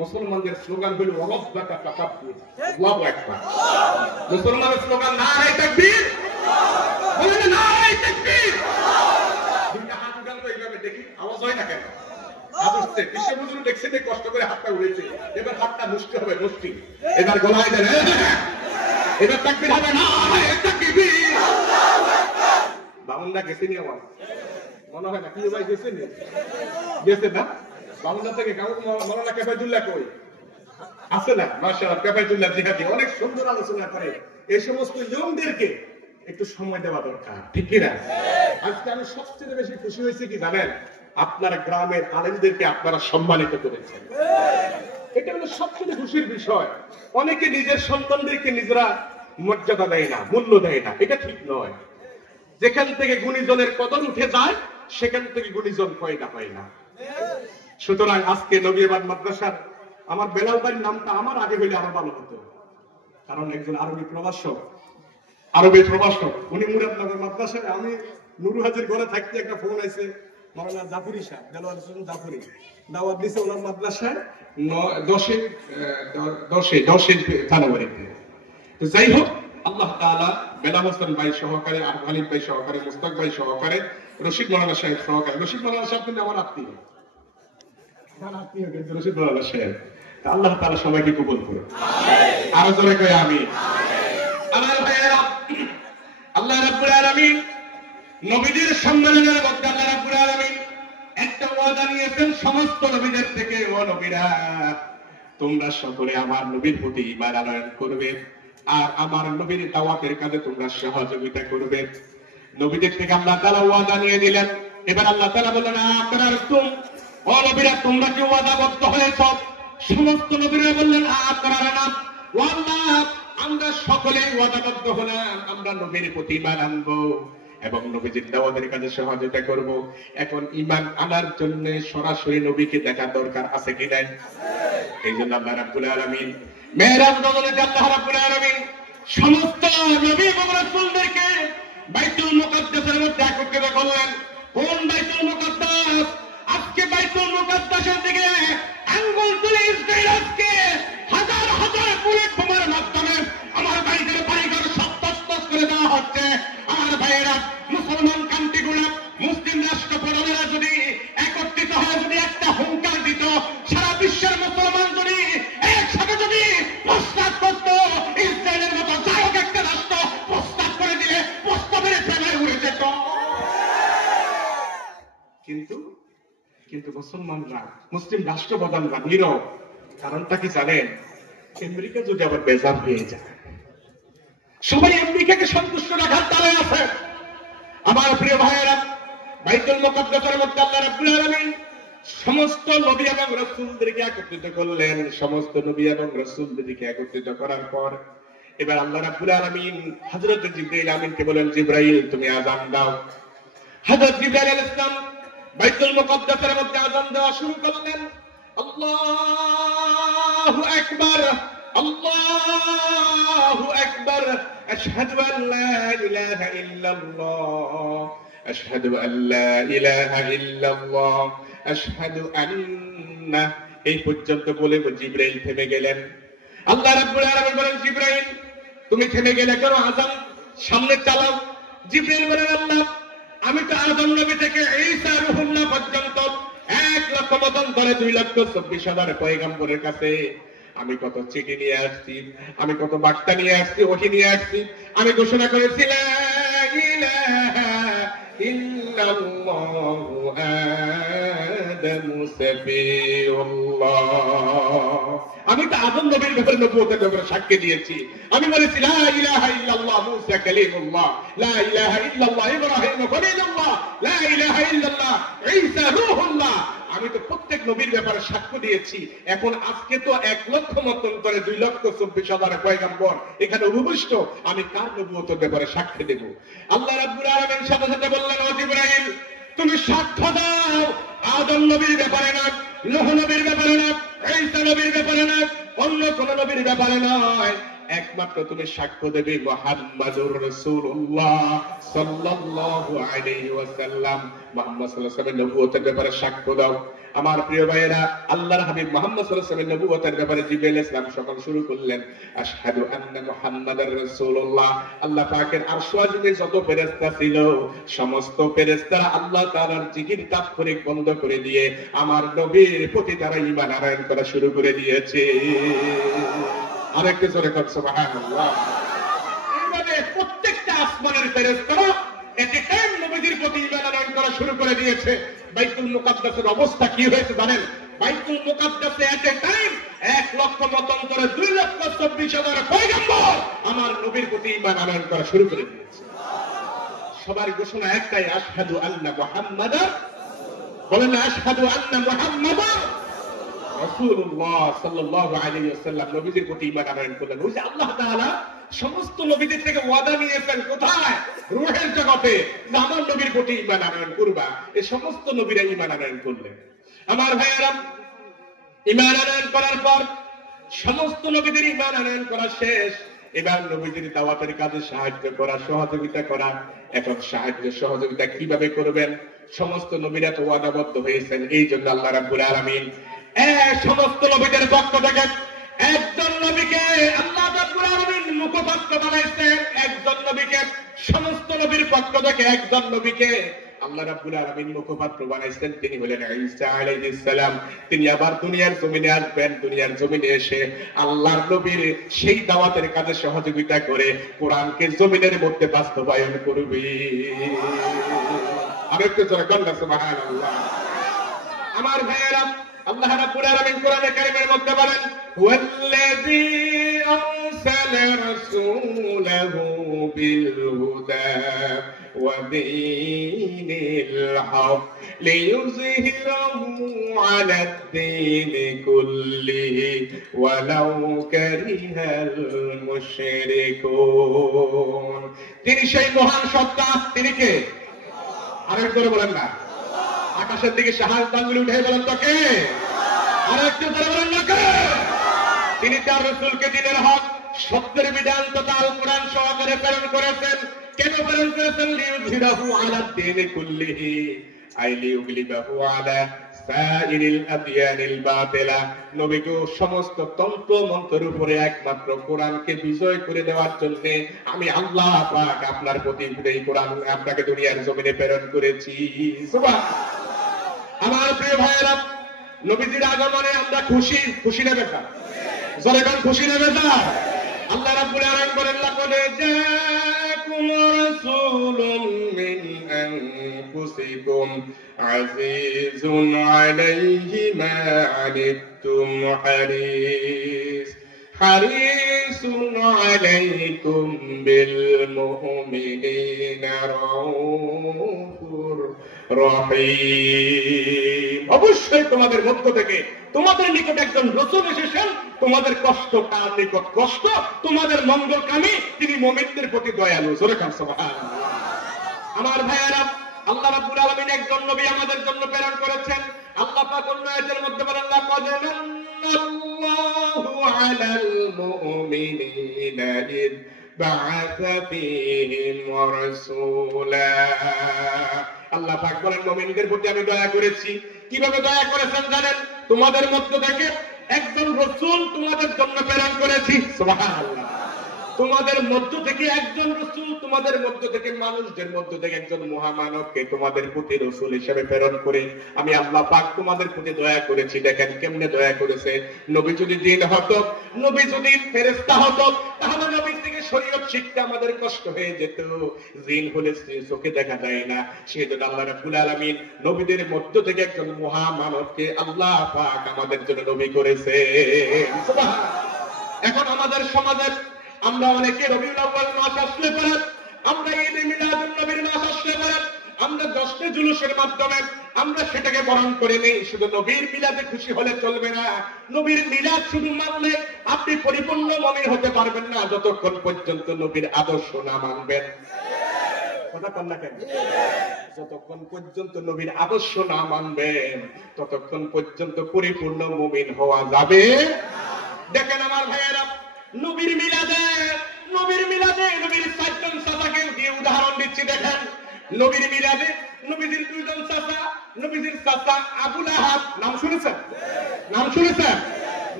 মুসলমানদের স্লোগান হলো রব্বাকা ফাকাব্বির, আল্লাহু আকবার। মুসলমানের স্লোগান নারায়ে তাকবীর, বলেন নারায়ে তাকবীর। দুইটা হাত উঠান তো এইভাবে দেখি, আওয়াজ হয় না কেন? আবুস্তে বিশ্ব হুজুর দেখছেন যে কষ্ট করে হাতটা উড়েছে, এবার হাতটা মুষ্টি হবে, মুষ্টি। এবার গলায় দেন, এবার তাকবীর হবে, নারায়ে তাকবীর, আল্লাহু আকবার। বামুনরা গেছেন আওয়াজ মনে হয় না, কি ভাই গেছেন? গেছেন না? বামুনরা থেকে মাওলানা কাফায়তুল্লাহ কই আছে না? মাশাআল্লাহ, কাফায়তুল্লাহ জিহাদি অনেক সুন্দর আলোচনা করে। এই সমস্ত ইয়ংদেরকে একটু সময় দেওয়া দরকার, ঠিক কি না? আজকে আমি সবচেয়ে বেশি খুশি হয়েছি কি জানেন? আপনার গ্রামের আলেমদেরকে আপনারা সম্মানিত করেছেন, এটা হলো সবচেয়ে খুশির বিষয়। অনেকে নিজের সন্তানদেরকে নিজেরা মর্যাদা দেয় না, মূল্য দেয় না, এটা ঠিক নয়। যেখান থেকে গুণীজনের কদর উঠে যায় সেখান থেকে গুণীজন পয়দা হয় না। সুতরাং আজকে নবীবাদ মাদ্রাসার আমার বেলাল ভাইয়ের নামটা আমার আগে হইলে আরো ভালো হতো, কারণ একজন আরবি প্রভাষক, উনি মুরাদনগর মাদ্রাসায়, আমি নুরু হাজির ঘরে থাকতে একটা ফোন আইছে, মাওলানা জাফরি সাহেব, দেলোয়ার হোসেন জাফরি দাওয়াত দিছে ওনার মাদ্রাসায় 10 জানুয়ারিতে। তো যাই হোক, আল্লাহ তাআলা বেলাল হোসেন ভাই সহকারে, আর খালিদ ভাই সহকারে, মুস্তাক ভাই সহকারে, রশিদ মাওলানা সাহেব সহকারে, রশিদ মাওলানা সাহেব কিন্তু আমার আত্মীয়, কিন্তু রশিদ মাওলানা সাহেব, আল্লাহ তাআলা সবাইকে কবুল করুন, আমিন। আরো জোরে কই আমিন। আমার ভাইয়েরা, আল্লাহ রাব্বুল আলামিন নবীদের সম্মেলনের মধ্যে আল্লাহ রাব্বুল আলামিন একটা ওয়াদা নিয়েছেন সমস্ত নবীদের থেকে, ও নবীরা তোমরা সকলে আমার নবীর প্রতি ঈমান আনয়ন করবে, আর আমার নবীর দাওয়াতের কাজে তোমরা সহযোগিতা করবে। নবীদের থেকে আল্লাহ তাআলা ওয়াদা নিয়ে নিলেন। এবার আল্লাহ তাআলা বললেন, আকরারতুম, ও নবীরা তোমরা কি ওয়াদাবদ্ধ হয়েছ? সমস্ত নবীরা বললেন, আকরারনা, ও আল্লাহ আমরা সকলেই ওয়াদাবদ্ধ হলাম, আমরা নবীর প্রতি ঈমান আনবো এবং নবীজির দাওয়াতের কাজে সহযোগিতা করব। এখন ঈমান আনার জন্য সরাসরি নবীকে দেখার দরকার আছে কি নাই? এই জন্য আল্লাহ রাব্বুল আলামিন মেরাজ গজলে আল্লাহ রাব্বুল আলামিন সমস্ত নবী এবং রাসূলদেরকে বাইতুল মুকাদ্দাসের মধ্যে একত্রিত করলেন। কোন বাইতুল মুকাদ্দাস? আজকে বাইতুল মুকাদ্দাসের দিকে আঙ্গুল তুলে ইসরাইল আজকে হাজার হাজার বুলেট বোমার মাধ্যমে আমার ভাইদের বাড়িঘর সব তছনছ করে দেওয়া হচ্ছে। আমার ভাইয়েরা, মুসলমান কান্ট্রিগুলো, মুসলিম রাষ্ট্র প্রধানেরা যদি একত্রিত হয়ে যদি একটা হুঙ্কার দিত, সারা বিশ্বের মুসলমান যদি একসাথে যদি প্রস্তাব করত, ইসরায়েলের মতো যাই হোক একটা রাষ্ট্র প্রস্তাব করে দিলে প্রস্তাবের প্রেমে উড়ে যেত। কিন্তু মুসলমান মুসলমানরা, মুসলিম রাষ্ট্রপ্রধানরা নীরব। কারণটা কি জানেন? আমেরিকা যদি আবার বেজার হয়ে যায়, সবাই আমেরিকাকে সন্তুষ্ট রাখার তালে আছে। আমার প্রিয় ভাইয়েরা, বাইতুল মুকাদ্দাসের মধ্যে আল্লাহ রাব্বুল আলামিন সমস্ত নবী এবং রাসূলদেরকে একত্রিত করলেন। সমস্ত নবী এবং রাসূলদেরকে একত্রিত করার পর এবার আল্লাহ রাব্বুল আলামিন হযরত জিবরাইল আমিনকে বলেন, জিবরাইল তুমি আযান দাও। হযরত জিবরাইল আলাইহিস সালাম বাইতুল মুকাদ্দাসের মধ্যে আযান দেওয়া শুরু করলেন। আল্লাহু আকবার, আল্লাহু আকবার, আশহাদু আন লা ইলাহা ইল্লাল্লাহ, আশহাদু আন লা ইলাহা ইল্লাল্লাহ, আশহাদু আন্না। এই পর্যন্ত বলে জিবরাইল থেমে গেলেন। আল্লাহ রাব্বুল আলামিন বলেন, জিবরাইল তুমি থেমে গেলে কেন? আযান সামনে চালাও। জিবরাইল বলেন, আল্লাহ আমি তো আদম নবী থেকে ঈসা রূহুল্লাহ পর্যন্ত 1,00,000 মতান্তরে 2,24,000 পয়গম্বরের কাছে আমি কত চিঠি নিয়ে আসছি, আমি কত বার্তা নিয়ে আসছি, ওহী নিয়ে আসছি। আমি ঘোষণা করেছি লা ইলাহা ইল্লাল্লাহু আদামু সাফিউল্লাহ। আমি তো আদম নবীর ব্যাপারে নবুয়তের ব্যাপারে সাক্ষ্য দিয়েছি। আমি বলেছি লা ইলাহা ইল্লাল্লাহ মুসা কালিমুল্লাহ, লা ইলাহা ইল্লাল্লাহ ইব্রাহিম খলিলুল্লাহ, লা ইলাহা ইল্লাল্লাহ ঈসা রূহুল্লাহ। আমি তো প্রত্যেক নবীর ব্যাপারে সাক্ষ্য দিয়েছি। এখন আজকে তো 1,00,000 মতান্তরে 2,24,000 পয়গম্বর এখানে উপবিষ্ট, আমি কার নবুয়তের ব্যাপারে সাক্ষ্য দেব? আল্লাহ রাব্বুল আলামিন সাথে সাথে বললেন, ও জিবরাইল তুমি সাক্ষ্য দাও আদম নবীর ব্যাপারে না, নূহ নবীর ব্যাপারে না, ঈসা নবীর ব্যাপারে না, অন্য কোন নবীর ব্যাপারে নয়। একমাত্র তুমি সাক্ষ্য দেবে মুহাম্মাদুর রাসূলুল্লাহ সাল্লাল্লাহু আলাইহি ওয়াসাল্লাম। মুহাম্মদ সাল্লাল্লাহু আলাইহি ওয়াসাল্লামের নবুয়তের ব্যাপারে সাক্ষ্য দাও। আমার প্রিয় ভাইয়েরা, আল্লাহর হাবিব মুহাম্মদ সাল্লাল্লাহু আলাইহি ওয়াসাল্লামের নবুয়তের ব্যাপারে জিবরাইল আলাইহিস সালাম সকাল শুরু করলেন, আশহাদু আন্না মুহাম্মাদার রাসূলুল্লাহ। আল্লাহ পাকের আরশ আজিমে যত ফেরেশতা ছিল সমস্ত ফেরেশতারা আল্লাহ তাআলার জিকির তাৎক্ষণিক বন্ধ করে দিয়ে আমার নবীর প্রতি তারা ঈমান আনয়ন করা শুরু করে দিয়েছে। আরেকটু জোরে কর সুবহানাল্লাহ। এইভাবে প্রত্যেকটা আসমানের ফেরেশতারা এতে টাইম নবীর প্রতি ঈমান আনয়ন করা শুরু করে দিয়েছে। বাইতুল মুকাদ্দাসের অবস্থা কি হয়েছে জানেন? বাইতুল মুকাদ্দাসে এতে টাইম 1,00,000 মতান্তরে 2,24,000 পয়গম্বর আমার নবীর প্রতি ঈমান আনয়ন করা শুরু করে দিয়েছে। সবার ঘোষণা একটাই, আশহাদু আন্না মুহাম্মাদার, বলেন আশহাদু আন্না মুহাম্মাদার রাসূলুল্লাহ সাল্লাল্লাহু আলাইহি ওয়াসাল্লাম নবীদের প্রতি ঈমান আনয়ন করলেন। ওই যে আল্লাহ তাআলা সমস্ত নবীদের থেকে ওয়াদা নিয়েছেন কোথায়? রূহের জগতে, যে আমার নবীর প্রতি ঈমান আনয়ন করবা। এই সমস্ত নবীরা ঈমান আনয়ন করলেন। আমার ভাইয়েরা, ঈমান আনয়ন করার পর সমস্ত নবীদের ঈমান আনয়ন করা শেষ। এবার নবীদের দাওয়াতের কাজে সাহায্য করা, সহযোগিতা করা। এখন সাহায্য সহযোগিতা কিভাবে করবেন? সমস্ত নবীরা তো ওয়াদাবদ্ধ হয়েছেন। এই জন্য আল্লাহ রাব্বুল আলামিন সমস্ত নবীদের পক্ষ থেকে একজন নবীকে আল্লাহ রাব্বুল আলামিন মুখপাত্র বানাইছেন। একজন নবীকে, সমস্ত নবীর পক্ষ থেকে একজন নবীকে আল্লাহ রাব্বুল আলামিন মুখপাত্র বানাইছেন। তিনি হলেন ঈসা আলাইহিস সালাম। তিনি আবার দুনিয়ার জমিনে আসবেন। দুনিয়ার জমিনে এসে আল্লাহর নবীর সেই দাওয়াতের কাজে সহযোগিতা করে কোরআনকে জমিনের মধ্যে বাস্তবায়ন করবে। আরেকটু জোরে বলেন সুবহানাল্লাহ। আমার ভাইয়েরা, আল্লাহ রাব্বুল আলামিন কোরআনে কারীমের মধ্যে বলেন, ওয়াল্লাযী আরসালা রাসূলাহু বিল হুদা ওয়া দীনিল হক লিইয়ুযহিরাহু আলাদ দীনি কুল্লিহি ওয়ালাউ কারিহাল মুশরিকুন। তিনি সেই মহান সত্তা। তিনি কে? আরেকবার বলেন না। আকাশের দিকে শাহাদাত আঙ্গুল উঠে বলেন তো কে? আর একটু ধরে বলেন না কে? তিনি তার রাসূলকে দ্বীনের হক, সত্যের বিধান তথা আল কোরআন সহকারে প্রেরণ করেছেন। কেন প্রেরণ করেছেন? লিইয়ুযহিরাহু আলা দীনি কুল্লিহি, আই লিইয়ুগলিবাহু আলা সাইরিল আদিয়ানিল বাতিলা। নবীকে সমস্ত তন্ত্র মন্ত্রের উপরে একমাত্র কোরআনকে বিজয় করে দেওয়ার জন্য আমি আল্লাহ পাক আপনার প্রতি এই কোরআন আপনাকে দুনিয়ার জমিনে প্রেরণ করেছি। সুবহানাল্লাহ। আমার প্রিয় ভাইয়েরা, নবীজির আগমনে আমরা খুশি। খুশি না বেজার? জোরে বলেন খুশি না বেজার? আল্লাহ রাব্বুল আলামিন বলেন লাকাদ জাআকুম রাসূলুম মিন আনফুসিকুম আজিজুন আলাইহি মা আনিতুম হারিসুন আলাইকুম বিল মুমিনিনা রাউফুর রহিম। অবশ্যই তোমাদের মধ্য থেকে তোমাদের নিকট একজন রাসূল এসেছেন, তোমাদের কষ্ট তার নিকট কষ্ট, তোমাদের মঙ্গলকামী, তিনি মুমিনদের প্রতি দয়ালু। জোরে কান সুবহানাল্লাহ। আমার ভাইয়েরা, আল্লাহ রাব্বুল আলামিন একজন নবী আমাদের জন্য প্রেরণ করেছেন। আল্লাহ পাক অন্য আয়াতের মধ্যে বলেন লাকাদ নাল্লাহু আলাল মুমিনিনা ইয বা'আসা ফীহিম রাসূলা। আল্লাহ পাক বলেন মুমিনদের প্রতি আমি দয়া করেছি। কিভাবে দয়া করেছেন জানেন? তোমাদের মধ্য থেকে একজন রাসূল তোমাদের জন্য প্রেরণ করেছি। সুবহানাল্লাহ। তোমাদের মধ্য থেকে একজন রাসূল, তোমাদের মধ্য থেকে মানুষদের মধ্য থেকে একজন মহামানবকে তোমাদের প্রতি রাসূল হিসেবে প্রেরণ করে আমি আল্লাহ পাক তোমাদের প্রতি দয়া করেছি। দেখেন কেমনে দয়া করেছে। নবী যদি জিন হতো, নবী যদি ফেরেশতা হতো, তাহলে নবী থেকে শরীয়ত শিখতে আমাদের কষ্ট হয়ে যেত। জিন হলে চোখে দেখা যায় না, সেজন্য আল্লাহ রাব্বুল আলামিন নবীদের মধ্য থেকে একজন মহামানবকে আল্লাহ পাক আমাদের জন্য নবী করেছে। সুবহানাল্লাহ। এখন আমাদের সমাজে আমরা অনেকে রবিউল আউয়াল মাস আসলে পরে, আমরা ঈদে মিলাদুন নবীর মাস আসলে পরে, আমরা দশটা জুলুসের মাধ্যমে আমরা সেটাকে বরণ করে নেই। শুধু নবীর মিলাদে খুশি হলে চলবে না। নবীর মিলাদ শুধু মানলে আপনি পরিপূর্ণ মুমিন হতে পারবেন না যতক্ষণ পর্যন্ত নবীর আদর্শ না মানবেন। কথা কন না কেন? যতক্ষণ পর্যন্ত নবীর আদর্শ না মানবেন ততক্ষণ পর্যন্ত পরিপূর্ণ মুমিন হওয়া যাবে। দেখেন আমার ভাইয়েরা, নবীর মিলাদে নবীর চারজন চাচাকে দিয়ে উদাহরণ দিচ্ছি। দেখেন নবীর মিলাদে নবীজির দুইজন চাচা, নবীজির চাচা আবু লাহাব, নাম শুনেছেন? নাম শুনেছেন?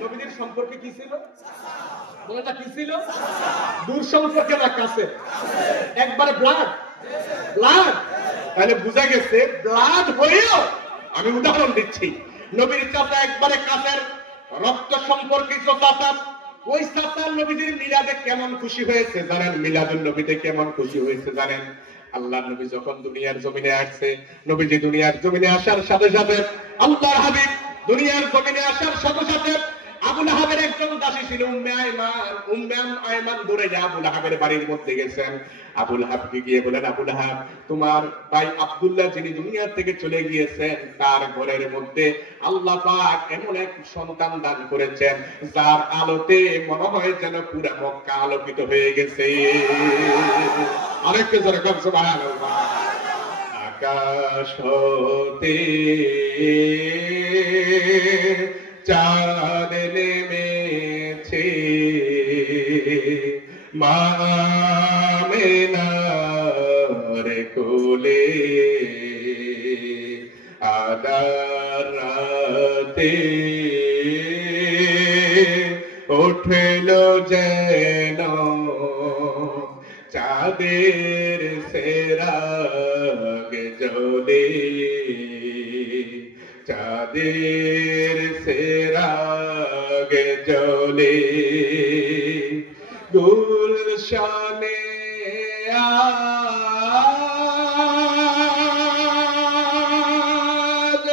নবীজির সম্পর্কে কি ছিল? বলটা কি ছিল? দূর সম্পর্কে না কাছে? একবারে ব্লাড। তাহলে বুঝা গেছে ব্লাড হয়েও, আমি উদাহরণ দিচ্ছি, নবীর চাচা একবারে কাছের রক্ত সম্পর্কিত চাচা। ওই চাচার নবীজির মিলাদে কেমন খুশি হয়েছে জানেন? মিলাদুন নবীতে কেমন খুশি হয়েছে জানেন? আল্লাহ নবী যখন দুনিয়ার জমিনে আসছে, নবীজি দুনিয়ার জমিনে আসার সাথে সাথে, আল্লাহর হাবিব দুনিয়ার জমিনে আসার সাথে সাথে আবু লাহাবের একজন দাসী ছিল উম্মে আয়মান দৌড়ে যা আবু লাহাবের বাড়ির মধ্যে গেছেন। আবু লাহাবকে গিয়ে বলেন, আবু লাহাব, তোমার ভাই আব্দুল্লাহ যিনি দুনিয়া থেকে চলে গিয়েছেন, তার ঘরের মধ্যে আল্লাহ পাক এমন এক সন্তান দান করেছেন যার আলোতে মনে হয় যেন পুরা মক্কা আলোকিত হয়ে গেছে। আরেকটু জোরে বলুন সুবহানাল্লাহ। আকাশ হতে চাঁদ নেমেছে, মা আমিনার কোলে, আদার রাতে উঠল যেন চাঁদের সেরাগ জ্বলে, চাঁদের সেরাগ জ্বলে, গুলশানে আজ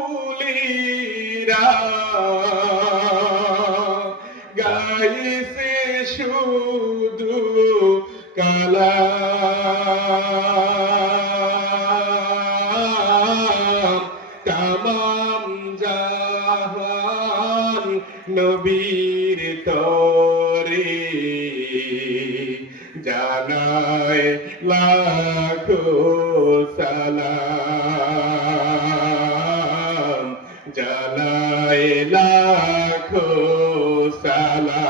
বুলবুলিরা গাইছে শুধু কালাম, তামাম জাহান নবীর তরে জানায় লাখো সালাম, জানায় লাখো সালাম।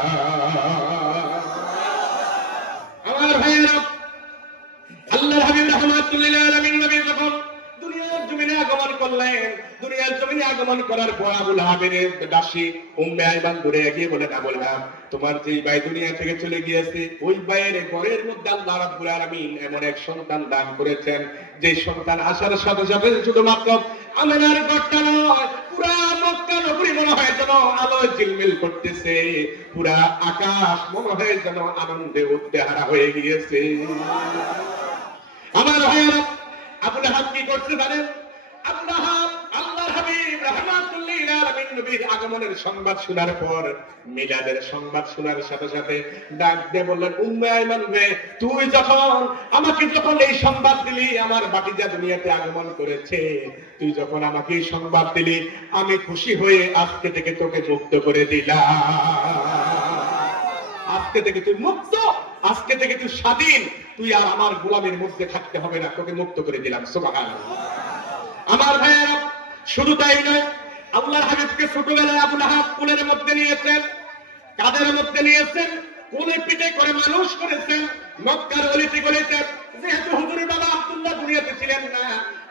আমার ভাইয়েরা, আল্লাহর হাবিব রাহমাতুল লিল আলামিন নবী যখন দুনিয়ার জমিনে আগমন করলেন, দুনিয়ার জমিনে আগমন করার পর আবু লাহাবের দাসী উম্মে আয়মান দৌড়ে এগিয়ে বলেন, আবু লাহাব, তোমার যে ভাই দুনিয়া থেকে চলে গিয়েছে, ওই ভাইয়ের ঘরের মধ্যে আল্লাহ রাব্বুল আলামিন এমন এক সন্তান দান করেছেন, যে সন্তান আসার সাথে সাথে শুধুমাত্র আমিনার ঘরটা নয়, পুরা মক্কা নগরী মনে হয় যেন আলো ঝিলমিল করতেছে, পুরা আকাশ মনে হয় যেন আনন্দে উদ্দেহারা হয়ে গিয়েছে। আমার ভাইয়েরা, আবু লাহাব কি করছে জানেন? আবু লাহাব আল্লাহর হাবিব রাহমাতুল লিল আলামিন নবীর আগমনের সংবাদ শোনার পর, মিলাদের সংবাদ শোনার সাথে সাথে ডাক দিয়ে বললেন, উম্মে আইমান রে, তুই যখন আমাকে যখন এই সংবাদ দিলি আমার ভাতিজা দুনিয়াতে আগমন করেছে, তুই যখন আমাকে এই সংবাদ দিলি, আমি খুশি হয়ে আজকে থেকে তোকে মুক্ত করে দিলাম। আজকে থেকে তুই মুক্ত, আজকে থেকে তুই স্বাধীন, তুই আর আমার গোলামের মধ্যে থাকতে হবে না, তোকে মুক্ত করে দিলাম। সুবহানাল্লাহ। আমার ভাইয়েরা, শুধু তাই নয়, আল্লাহর হাবিবকে ছোটবেলায় আবু লাহাব কোলের মধ্যে নিয়েছেন, কাঁধের মধ্যে নিয়েছেন, কোলে পিঠে করে মানুষ করেছেন মক্কার অলিতে গলিতে। যেহেতু হুজুরের বাবা আব্দুল্লাহ দুনিয়াতে ছিলেন না,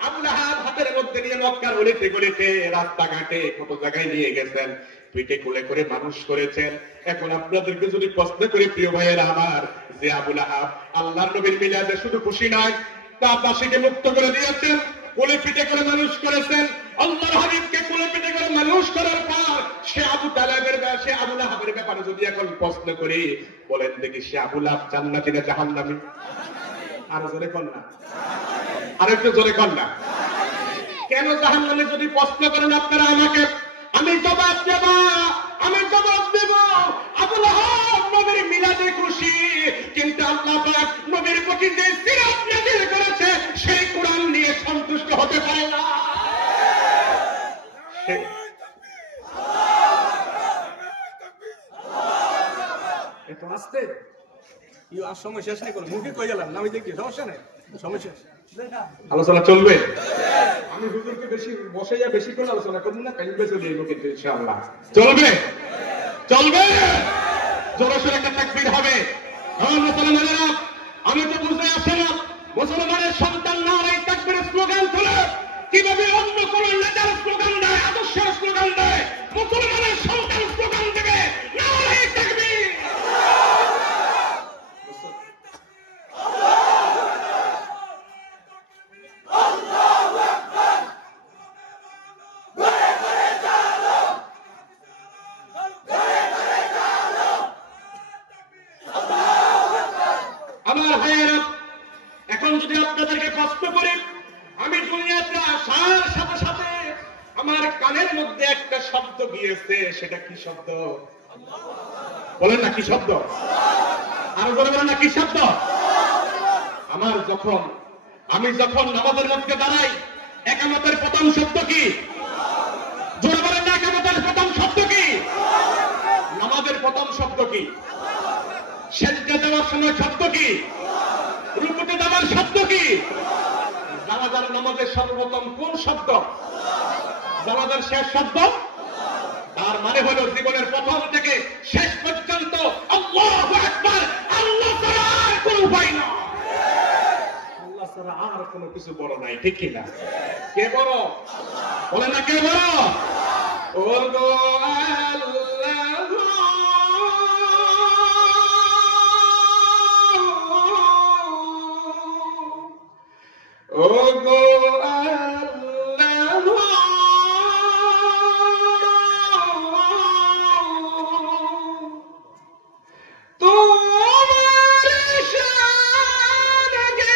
আবু লাহাব হাতের মধ্যে নিয়ে মক্কার অলিতে গলিতে, রাস্তাঘাটে কত জায়গায় নিয়ে গেছেন, পিঠে কোলে করে মানুষ করেছেন। এখন আপনাদেরকে যদি প্রশ্ন করি প্রিয় ভাইয়েরা আমার, যে আবু লাহাব আল্লাহর নবীর মিলাদে শুধু খুশি নয়, তার দাসীকে মুক্ত করে দিয়েছেন, কোলে পিঠে করে মানুষ করেছেন, আল্লাহর হাবিবকে কোলে পিঠে করে মানুষ করার পর সে আবু লাহাবের ব্যাপারে যদি এখন প্রশ্ন করি, বলেন দেখি সে আবু লাহাব জান্নাতি না জাহান্নামী? আরো জোরে কর না, আর একটু জোরে কর না। কেন জাহান্নামী যদি প্রশ্ন করেন আপনারা আমাকে, আমি জবাব দেব, আবু লাহাব নবীর মিলাদে খুশি, কিন্তু আল্লাহ পাক নবীর প্রতি যে সিরাত নাযিল করেছে সেই কোরআন নিয়ে সন্তুষ্ট হতে পারে না। এত আসতে আর সময় শেষ নেই, কোনো মুখে কই গেলাম না, আমি দেখি সমস্যা নেই, সময় শেষ। আলোচনা চলবে। আমি হুজুরকে বেশি বসে যা বেশি করে আলোচনা করব না, কাইবে চলে যাইব কিন্তু ইনশাআল্লাহ। চলবে, চলবে, জোরে সোরে একটা তাকবীর হবে। আমার মুসলমানেরা, আমি তো বুঝতে আসে না, মুসলমানের সন্তান নারায়ে তাকবীরের স্লোগান তোলে, কিভাবে অন্য কোন নেতার স্লোগান দেয়, আদর্শের স্লোগান দেয়, মুসলমানের সন্তান স্লোগান দেবে নারায়ে তাকবীর। আমার ভাইয়েরা, এখন যদি আপনাদেরকে কষ্ট করে আমি দুনিয়াতে আসার সাথে সাথে আমার কানের মধ্যে একটা শব্দ গিয়েছে, সেটা কি শব্দ? বলেন না কি শব্দ? আরো বলে বলেন না কি শব্দ? আমি যখন নামাজের মধ্যে দাঁড়াই, একামতের প্রথম শব্দ কি? জোরে বলেন না, একামতের প্রথম শব্দ কি? নামাজের প্রথম শব্দ কি? সেজদা দেওয়ার সময় শব্দ কি? রুকুতে যাওয়ার শব্দ কি? জানাজার নামাজের সর্বপ্রথম কোন শব্দ? জানাজার শেষ শব্দ। তার মানে হলো জীবনের প্রথম থেকে শেষ পর্যন্ত আল্লাহু আকবার, আল্লাহ ছাড়া আর কোনো উপায় না, আল্লাহ ছাড়া আর কোনো কিছু বড় নাই, ঠিক কি না? কে বড়? বলে না কে বড়? ও গো ও গো আল্লাহ, তোমার শানে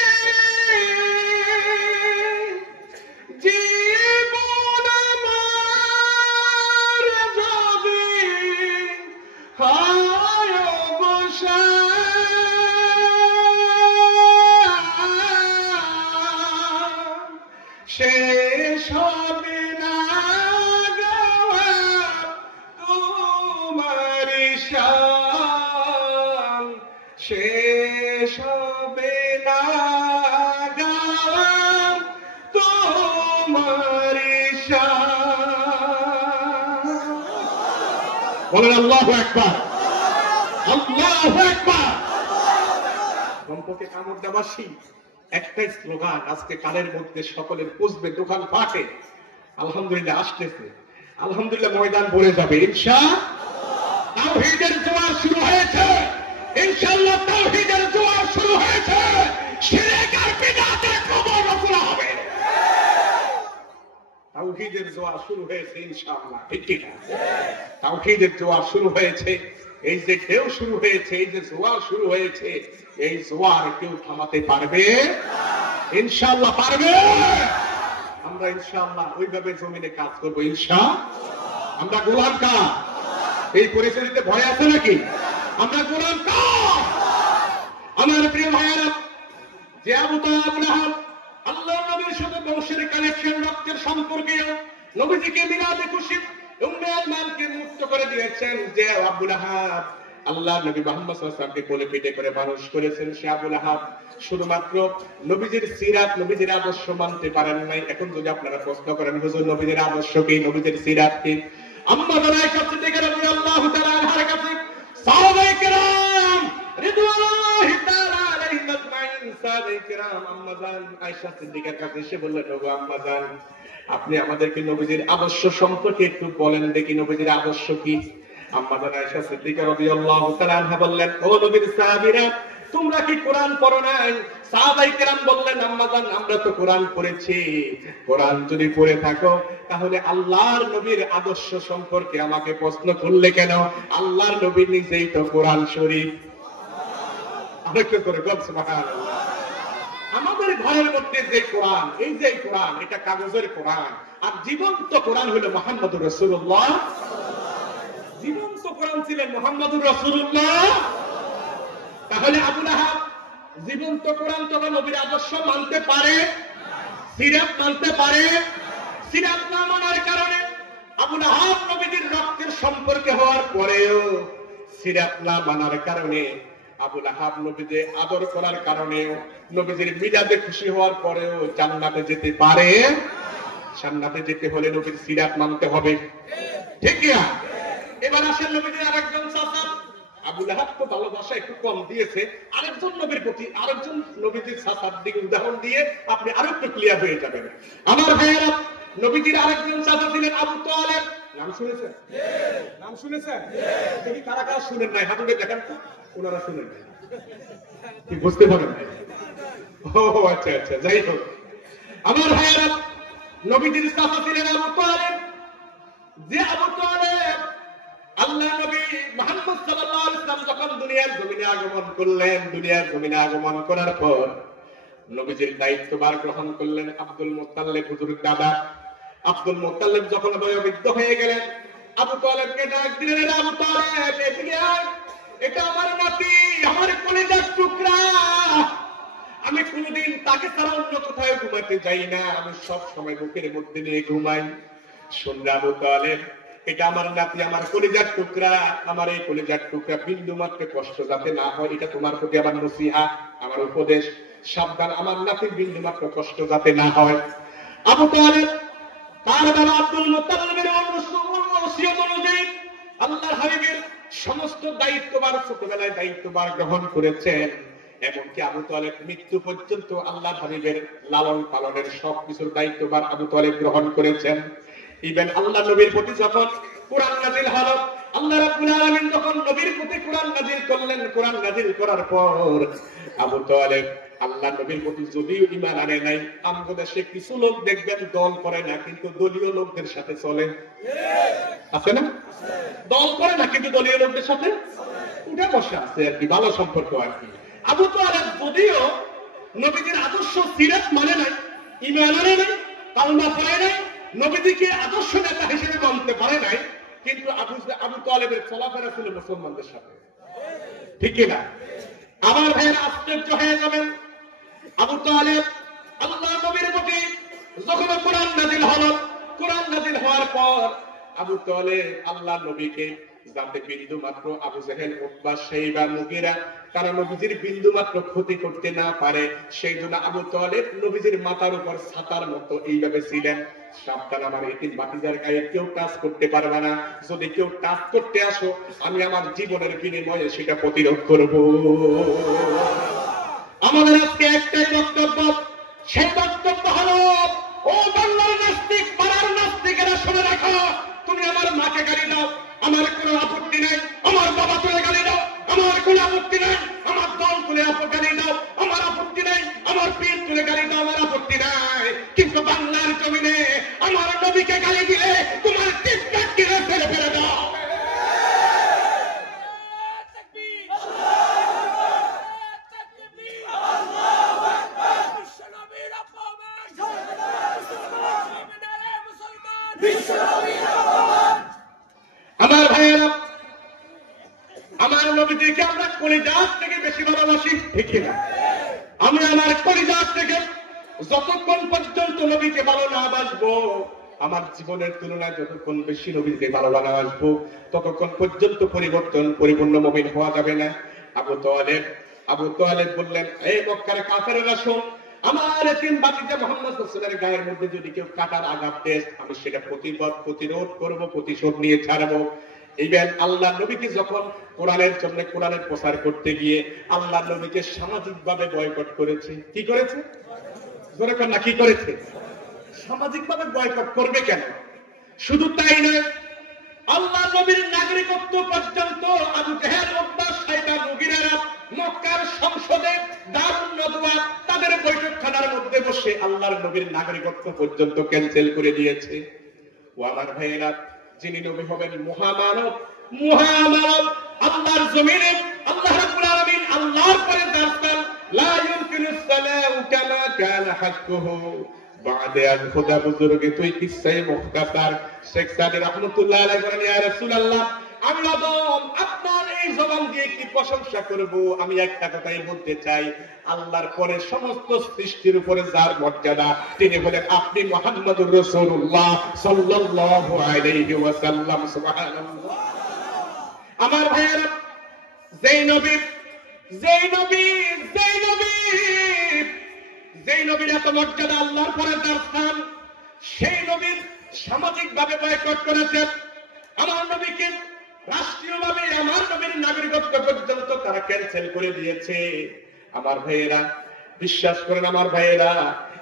জীবন আমার যাবে হায় বসা, শেষ হবে না গাওয়া তোমার শান, শেষ হবে না গাওয়া তোমার শান। বলেন আল্লাহু আকবার, আল্লাহু আকবার। কমপক্ষে কামড়দাবাসী একটাই স্লোগান আজকে কানের মধ্যে সকলের পুষবে, দোকান পাটে আলহামদুলিল্লাহ আসতেছে, আলহামদুলিল্লাহ ময়দান ভরে যাবে ইনশাআল্লাহ। তাওহীদের জোয়ার শুরু হয়েছে, ইনশাআল্লাহ তাওহীদের জোয়ার শুরু হয়েছে, শিরক আর বিদআতের কবর রচনা হবে। তাওহীদের জোয়ার শুরু হয়েছে ইনশাআল্লাহ, ঠিক কি না? তাওহীদের জোয়ার শুরু হয়েছে, এই যে ঢেউ শুরু হয়েছে, এই যে জোয়ার শুরু হয়েছে, এই জোয়ার কেউ থামাতে পারবে? ইনশাআল্লাহ পারবে। আমরা ইনশাআল্লাহ ওইভাবে জমিনে কাজ করবো ইনশাআল্লাহ। আমরা গোলাম কার? এই পরিস্থিতিতে ভয় আছে নাকি? আমরা গোলাম কার? আমার প্রিয় ভাইয়েরা, যে আবু লাহাব আল্লাহ নবীর সাথে বংশের কানেকশন, রক্তের সম্পর্কীয়, নবীজিকে মিলাদে খুশি উম্মে আইমানকে মুক্ত করে দিয়েছেন, যে আবু লাহাব আল্লাহ নবী মুহাম্মদ সাল্লাল্লাহু আলাইহি ওয়াসাল্লামকে কোলে পিঠে করে মানুষ করেছেন, সে আবু লাহাব শুধুমাত্র নবীজির সিরাত, নবীজির আদর্শ মানতে পারেন নাই। এখন যদি আপনারা প্রশ্ন করেন হুজুর নবীজির আদর্শ কি, নবীজির সিরাত কি, আম্মা আয়েশা সিদ্দিকা রাদিয়াল্লাহু তাআলা আনহার কাছে সাহাবায়ে কেরাম রিদওয়ানুল্লাহি তাআলা আলাইহিম আজমাইন, সাহাবায়ে কেরাম আম্মা জান আয়েশা সিদ্দিকার কাছে এসে বললেন, ওগো আম্মা জান, আপনি আমাদেরকে নবীজির আদর্শ সম্পর্কে একটু বলেন দেখি, নবীজির আদর্শ কি? আম্মা জান আয়েশা সিদ্দিকা রাদিয়াল্লাহু তাআলা আনহা বললেন, ও নবীর সাহাবীরা, তোমরা কি কোরআন পড়ো নাই? সাহাবায়ে কেরাম বললেন, আম্মা জান, আমরা তো কোরআন পড়েছি। কোরআন যদি পড়ে থাকো তাহলে আল্লাহর নবীর আদর্শ সম্পর্কে আমাকে প্রশ্ন করলে কেন? আল্লাহর নবী নিজেই তো কোরআন শরীফ। আরেকটু করে বল সুবহানাল্লাহ। আমাদের ঘরের মধ্যে যে কোরআন, এই যে কোরআন, এটা কাগজের কোরআন, আর জীবন্ত কোরআন হলো মুহাম্মদুর রাসূলুল্লাহ। জীবন্ত কোরআন ছিলেন মুহাম্মদুর রাসূলুল্লাহ। তাহলে আবু লাহাব জীবন্ত কোরআন তবে নবীর আদর্শ মানতে পারে, সিরাত মানতে পারে? সিরাত না মানার কারণে আবু লাহাব নবীর রক্তের সম্পর্কে হওয়ার পরেও, সিরাত না মানার কারণে আবু লাহাব নবীকে আদর করার কারণেও, নবীজির মিলাদে খুশি হওয়ার পরেও জান্নাতে যেতে পারে। জান্নাতে যেতে হলে নবীর সিরাত মানতে হবে, ঠিক কি না? এবার আসেন নবীজির আরেকজন চাচা, আবু লাহাব তো ভালোবাসা একটু কম দিয়েছে, আরেকজন নবীর প্রতি আরেকজন নবীজির চাচার দিকে উদাহরণ দিয়ে আপনি আরো একটু ক্লিয়ার হয়ে যাবেন। আমার ভাইয়েরা, নবীজির আরেকজন চাচা ছিলেন আবু তালেব। নাম শুনেছেন? নাম শুনেছেন? দেখি কারা কারা শুনেন নাই, হাতুড়ে দেখেন তো। ওনারা শুনেন নাই, কি বুঝতে পারেন নাই? ও আচ্ছা আচ্ছা, যাই হোক, আমার ভাইয়েরা, নবীজির চাচা ছিলেন আবু তালেব। যে আবু তালেব আল্লাহ নবী মুহাম্মদ সাল্লাল্লাহু আলাইহি ওয়াসাল্লাম যখন দুনিয়ার জমিনে আগমন করলেন, দুনিয়ার জমিনে আগমন করার পর নবীজির দায়িত্বভার গ্রহণ করলেন আব্দুল মুত্তালিব, হুজুরের দাদা। আব্দুল মুত্তালিব যখন বয়োবৃদ্ধ হয়ে গেলেন, আবু তালেবকে ডাক দিলেন, আবু তালেব এদিকে আয়, এটা আমার নাতি, আমার কলিজার টুকরা। আমি কোনদিন তাকে ছাড়া অন্য কোথাও ঘুমাতে যাই না, আমি সব সময় বুকের মধ্যে নিয়ে ঘুমাই। শুনলে আবু তালেব, এটা আমার নাতি, আমার কলিজার টুকরা, আমার এই কলিজার টুকরা বিন্দু মাত্র কষ্ট যাতে না হয়, এটা তোমার প্রতি আমার নসিহত, আমার উপদেশ। সাবধান, আমার নাতির বিন্দু মাত্র কষ্ট যাতে না হয়। আবু তালেব তার বাবা আব্দুল মুত্তালিবের ওসিয়ত অনুযায়ী আল্লাহর হাবিবের সমস্ত দায়িত্বভার, ছোটবেলায় দায়িত্বভার গ্রহণ করেছেন। এমনকি আবু তালেব মৃত্যু পর্যন্ত আল্লাহর হাবিবের লালন পালনের সবকিছুর দায়িত্বভার আবু তালেব গ্রহণ করেছেন। ইভেন আল্লাহ নবীর প্রতি যখন কোরআন নাযিল হলো, আল্লাহ রাব্বুল আলামিন যখন নবীর প্রতি কোরআন নাযিল করলেন, কোরআন নাযিল করার পর আবু তালেব আল্লাহ নবীর প্রতি যদিও ঈমান আনে নাই, আমাদের দেশে কিছু লোক দেখবেন দল করে না, কিন্তু দলীয় লোকদের সাথে চলে, আছে না? দল করে না কিন্তু দলীয় লোকদের সাথে উঠে বসে আছে আর কি, ভালো সম্পর্ক আর কি। আবু তালেব যদিও নবীজির আদর্শ সিরাত মানে নাই, ঈমান আনে নাই, কালমা পড়ে নাই, নবীজিকে আদর্শ নেতা হিসেবে মানতে পারে নাই, কিন্তু আবু তালেবের চলাফেরা ছিল মুসলমানদের সাথে, ঠিক কিনা? আমার ভাইয়েরা আশ্চর্য হয়ে যাবেন, আবু তালেব আল্লাহ নবীর প্রতি যখন কোরআন নাযিল হলো, কোরআন নাযিল হওয়ার পর আবু তালেব আল্লাহ নবীকে যাতে বিন্দু মাত্র আবু জাহেল, উতবা, শাইবা, মুগীরা তারা নবীজির বিন্দু মাত্র ক্ষতি করতে না পারে, সেই জন্য আবু তালেব নবীজির মাথার উপর ছাতার মতো এইভাবে ছিলেন। সাবধান, আমার এতিম ভাতিজার গায়ে কেউ টাচ করতে পারবে না, যদি কেউ টাচ করতে আসো আমি আমার জীবনের বিনিময়ে সেটা প্রতিরোধ করব। আমাদের আজকে একটাই বক্তব্য, সেই বক্তব্য হলো, ও বাংলার নাস্তিক, পাড়ার নাস্তিকেরা শুনে রাখো, তুমি আমার মাকে গালি দাও, আমার কোনো আপত্তি নেই, আমার বাবা তুলে গালি দাও, আমার কোনো আপত্তি নেই, আমার দল তুলে গালি দাও, আমার আপত্তি নেই, আমার পীর তুলে গালি দাও, আমার আপত্তি নাই, কিন্তু বাংলার জমিনে আমার নবীকে নবীদেরকে আমরা কলিজাত থেকে বেশি ভালোবাসি, ঠিক না? আমি আমার কলিজাত থেকে যতক্ষণ পর্যন্ত নবীকে ভালো না বাসবো, আমার জীবনের তুলনায় যতক্ষণ বেশি নবীকে ভালো বাসবো, ততক্ষণ পর্যন্ত পরিপূর্ণ মুমিন হওয়া যাবে না। আবু তালেব বললেন, এই মক্কার কাফেররা শোন, আমার তিন বাতিজা মুহাম্মদ সাল্লাল্লাহু আলাইহি ওয়াসাল্লামের গায়ের মধ্যে যদি কেউ কাটার আঘাত দেয়, আমি সেটা প্রতিরোধ করব, প্রতিশোধ নিয়ে ছাড়বো। ইভেন আল্লাহ নবীকে যখন কোরআনের জন্য কোরআনের প্রচার করতে গিয়ে আল্লাহ নবীকে সামাজিক ভাবে বয়কট করেছে। কি করেছে? জোরে কর না, কি করেছে? সামাজিক ভাবে বয়কট করবে কেন? শুধু তাই নয়, আল্লাহ নবীর নাগরিকত্ব পর্যন্ত আবু জেহেল, উতবা, সাইবা, মুগীরারা মক্কার সংসদে দারুন নদওয়া তাদের বৈঠকখানার মধ্যে বসে আল্লাহর নবীর নাগরিকত্ব পর্যন্ত ক্যান্সেল করে দিয়েছে। ও আমার ভাইয়েরা, যিনি নবী হবেন মহামানব, আল্লাহর জমিনে আল্লাহ রাব্বুল আলামিন আল্লাহর পরে যার স্থান, লা ইউমকিনুস সালাউ কামা কানা হাক্কুহু বাদে আল খোদা বুজুর্গ। তুই কিসসাই মুখতাসার শেখ সাদি রাহমাতুল্লাহ আলাইহি বলেন, ইয়া রাসূলুল্লাহ, আমি আদম আপনার এই জবান দিয়ে কি প্রশংসা করব? আমি একটা কথাই বলতে চাই, আল্লাহর পরে সমস্ত সৃষ্টির উপরে যার মর্যাদা, তিনি হলেন আপনি মুহাম্মদুর রাসূলুল্লাহ সাল্লাল্লাহু আলাইহি ওয়াসাল্লাম। সুবহানাল্লাহ। আমার ভাইয়েরা, যেই নবীর এত মর্যাদা, আল্লাহর পরে যার স্থান, সেই নবীর সামাজিক ভাবে বয়কট করেছে। আমার নবীকে রাষ্ট্রীয়ভাবে আমার নবীর নাগরিকত্ব পর্যন্ত তারা ক্যান্সেল করে দিয়েছে। আমার ভাইয়েরা, বিশ্বাস করেন আমার ভাইয়েরা,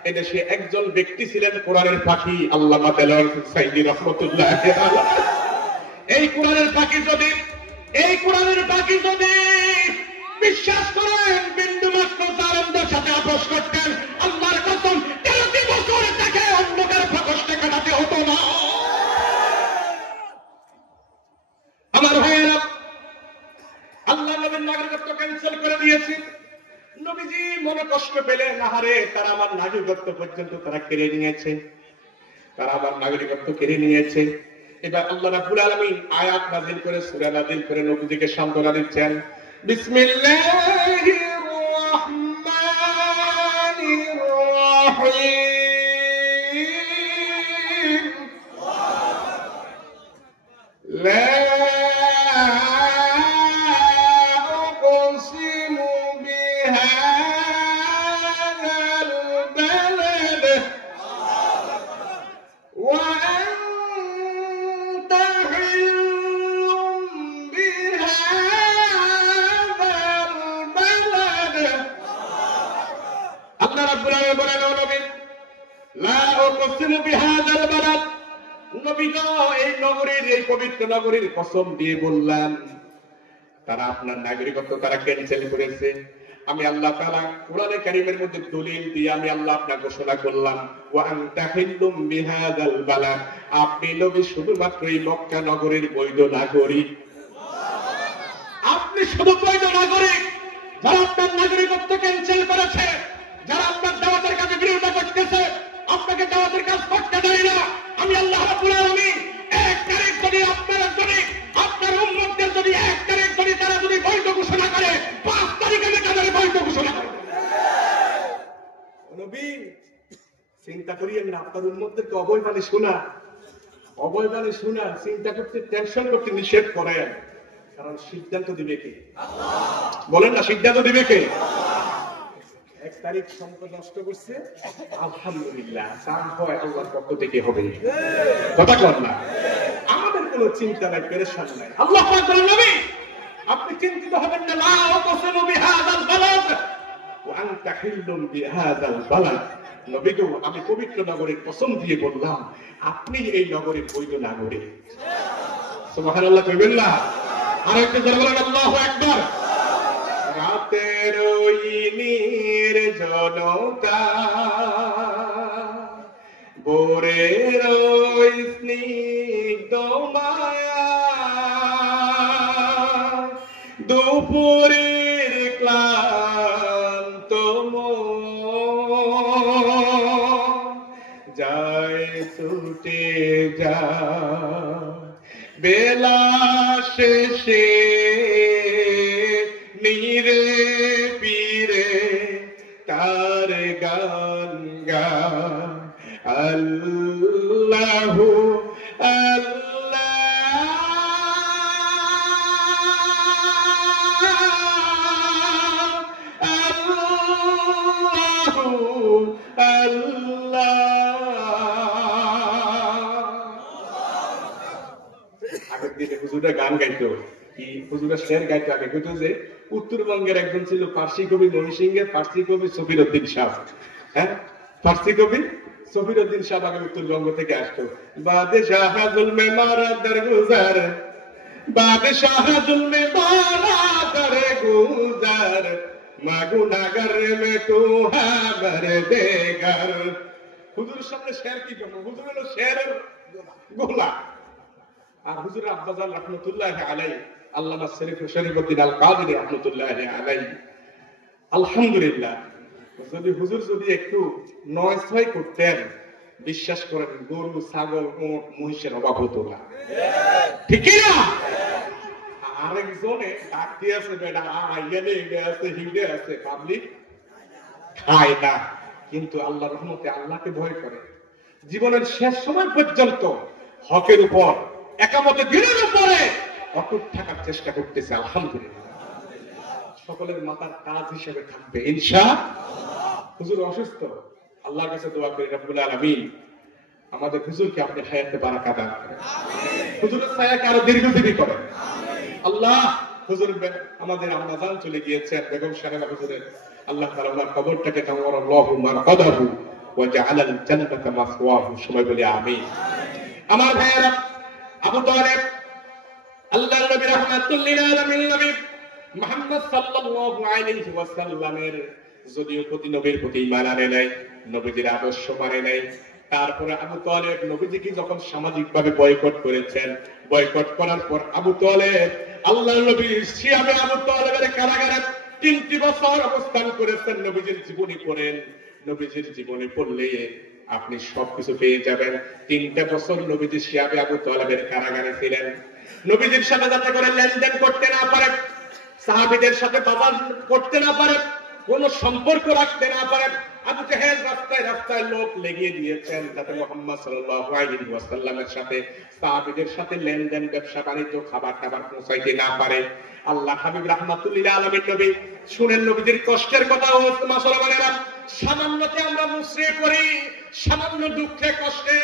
এদেশে একজন ব্যক্তি ছিলেন কোরআনের পাখি, আল্লামা দেলোয়ার সাইদি রহমতুল্লাহ আলাইহি। এই কোরআনের পাখি যদি বিশ্বাস করেন বিন্দুমাত্র তার অন্ধের সাথে আপোষ করতেন, আল্লাহর কসম 13 বছর তাকে অন্ধকার প্রকোষ্ঠে কাটাতে হতো না। আমার ভাইয়েরা, আল্লাহ নবীর নাগরিকত্ব ক্যান্সেল করে দিয়েছে। নবীজি মনে কষ্ট পেলেন, আহারে তারা আমার নাগরিকত্ব পর্যন্ত তারা কেড়ে নিয়েছে। এবার আল্লাহ রাব্বুল আলামিন আয়াত নাযিল করে, সূরা নাযিল করে নবীজিকে সান্ত্বনা দিচ্ছেন। বিসমিল্লাহির রাহমানির রাহিম। লা উকসিমু বিহাযাল বালাদ ওয়া আনতা হিল্লুম বিহাযাল বালাদ। আল্লাহ রাব্বুল আলামিন বলেন, ও নবী, লা উকসিমু বিহাযাল বালাদ, নবী গো, এই নগরীর, এই পবিত্র নগরীর কসম দিয়ে বললাম, তারা আপনার নাগরিকত্ব তারা ক্যান্সেল করেছে। আমি আল্লাহ তাআলা কোরআনে কারীমের মধ্যে দলিল দিয়ে আমি আল্লাহ আপনাকে ঘোষণা করলাম, ওয়া আনতা হিল্লুম বিহাযাল বালাদ, আপনি নবী শুধুমাত্র এই মক্কা নগরীর বৈধ নাগরিক। আপনি শুধু বৈধ নাগরিক। যারা আপনার নাগরিকত্ব ক্যান্সেল করেছে, যারা আপনার দাওয়াতের কাজে বিরোধিতা করতেছে, আপনাকে দাওয়াতের কাজ করতে দেয় না, আমি আল্লাহ রাব্বুল আলামিন 1 তারিখ যদি আপনার উম্মতদের যদি 1 তারিখ যদি তারা যদি বৈধ ঘোষণা করে, 5 তারিখ আমি তাদের বৈধ ঘোষণা করব। নবী, চিন্তা করিয়েন না, আপনার উম্মতদেরকে অবৈধ শোনা চিন্তা করতে, টেনশন করতে নিষেধ করেন। কারণ সিদ্ধান্ত দিবে কে? বলেন না, সিদ্ধান্ত দিবে কে? 1 তারিখ সম্পদ নষ্ট করছে, আলহামদুলিল্লাহ, চান হয় আল্লাহর পক্ষ থেকে হবে। কথা কর না, আমাদের কোনো চিন্তা নাই, পেরেশান নাই। আল্লাহ পাক বলেন, নবী আপনি চিন্তিত হবেন না, লা উকসিমু বিহাযাল বালাদ ওয়া আনতা হিল্লুম বিহাযাল বালাদ। নবী গো, আমি পবিত্র নগরীর কসম দিয়ে বললাম, আপনি এই নগরীর বৈধ নাগরিক। সুবহানাল্লাহ কইবেন না? আর একটু জোরে বলেন আল্লাহু আকবার। রাতের ওই নির্জনতা, ভোরের ওই স্নিগ্ধ মায়া, দুপুরের ক্লান্ত মন যায় ছুটে যায় বেলা শেষে আগের দিনে হুজুরা গান গাইতো, কি হুজুরা শের গাইতো আগে, কিন্তু যে উত্তরবঙ্গের একজন ছিল ফার্সি কবি ময়মনসিংহের ফার্সি কবি সফির উদ্দিন সাহ। হ্যাঁ, ফার্সি কবি সফির উদ্দিন সাহ আগে উত্তরবঙ্গ থেকে আসতো। বাদশাহ জুলমে মারা দরগুজার, বাদশাহ জুলমে মারা দরগুজার, মাগুনাগর মে তু হাবর দেগার। হুজুরের সামনে শের কি করবো, হুজুর হলো শেরের গোলা। আর হুজুর আব্বাজান রহমতুল্লাহ আলাই, আল্লামা শরীফুদ্দিন আল কাদেরী রহমতুল্লাহ আলাই, আলহামদুলিল্লাহ, যদি হুজুর যদি একটু নয় ছয় করতেন, বিশ্বাস করেন গরু ছাগল উট মহিষের অভাব হতো না, ঠিক না? আরেকজনে ডাক দিয়েছে বেটা আইয়ালে আছে হিডে আছে, পাবলিক খায় না, কিন্তু আল্লাহ রহমতে আল্লাহকে ভয় করে জীবনের শেষ সময় পর্যন্ত হকের উপর একামতে দিনের উপরে অটুট থাকার চেষ্টা করতেছে। আলহামদুলিল্লাহ, সকলের মাথার কাজ হিসেবে থাকবে ইনশাআল্লাহ। হুজুর অসুস্থ, আল্লাহর কাছে দোয়া করি রব্বুল আলামিন আমাদের হুজুরকে আপনি হায়াতে বারাকা দান করেন, হুজুরের ছায়াকে আরো দীর্ঘজীবী করেন। আল্লাহ, হুজুর আমাদের আম্মাজান চলে গিয়েছেন বেগম সাহেবা হুজুরের, আল্লাহ তাআলা ওনার কবরটাকে তাওয়ারাল্লাহু মারকাদাহু ওয়া জাআলাল জান্নাতা মাসওয়াহু, সবাই বলি আমিন। আমার ভাইয়েরা, আবু তালেব আল্লাহর নবী রাহমাতুল লিল আলামিন নবী মুহাম্মদ সাল্লাল্লাহু আলাইহি ওয়াসাল্লামের যদিও প্রতি নবীর প্রতি ঈমান আনে নাই, নবীজির আদর্শ মানে নাই, তারপরে আবু তালেব নবীজিকে যখন সামাজিকভাবে বয়কট করেছেন, বয়কট করার পর আবু তালেব আল্লাহর নবী সিয়ামে আবু তালেবের কারাগারে 3টি বছর অবস্থান করেছেন। নবীজির জীবনী পড়েন, নবীজির জীবনী পড়লে আপনি সবকিছু পেয়ে যাবেন। 3টা বছর নবীজি সিয়ামে আবু তালেবের কারাগারে ছিলেন। নবীজির সাথে যাতে করে লেনদেন করতে না পারে, সাহাবীদের সাথে বাজার করতে না পারে, কোন সম্পর্ক রাখতে না পারে, আবু জাহেল রাস্তায় রাস্তায় লোক লেগিয়ে দিয়েছেন যাতে মুহাম্মদ সাল্লাল্লাহু আলাইহি ওয়াসাল্লামের সাথে সাহাবীদের সাথে লেনদেন ব্যবসা বাণিজ্য খাবার টাবার পৌঁছাইতে না পারে। আল্লাহ হাবিব রাহমাতুল লিল আলামিন নবী শুনেন নবীজির কষ্টের কথা। ও মুসলমানেরা, সামান্যতে আমরা মুসরে পড়ি, সামান্য দুঃখে কষ্টে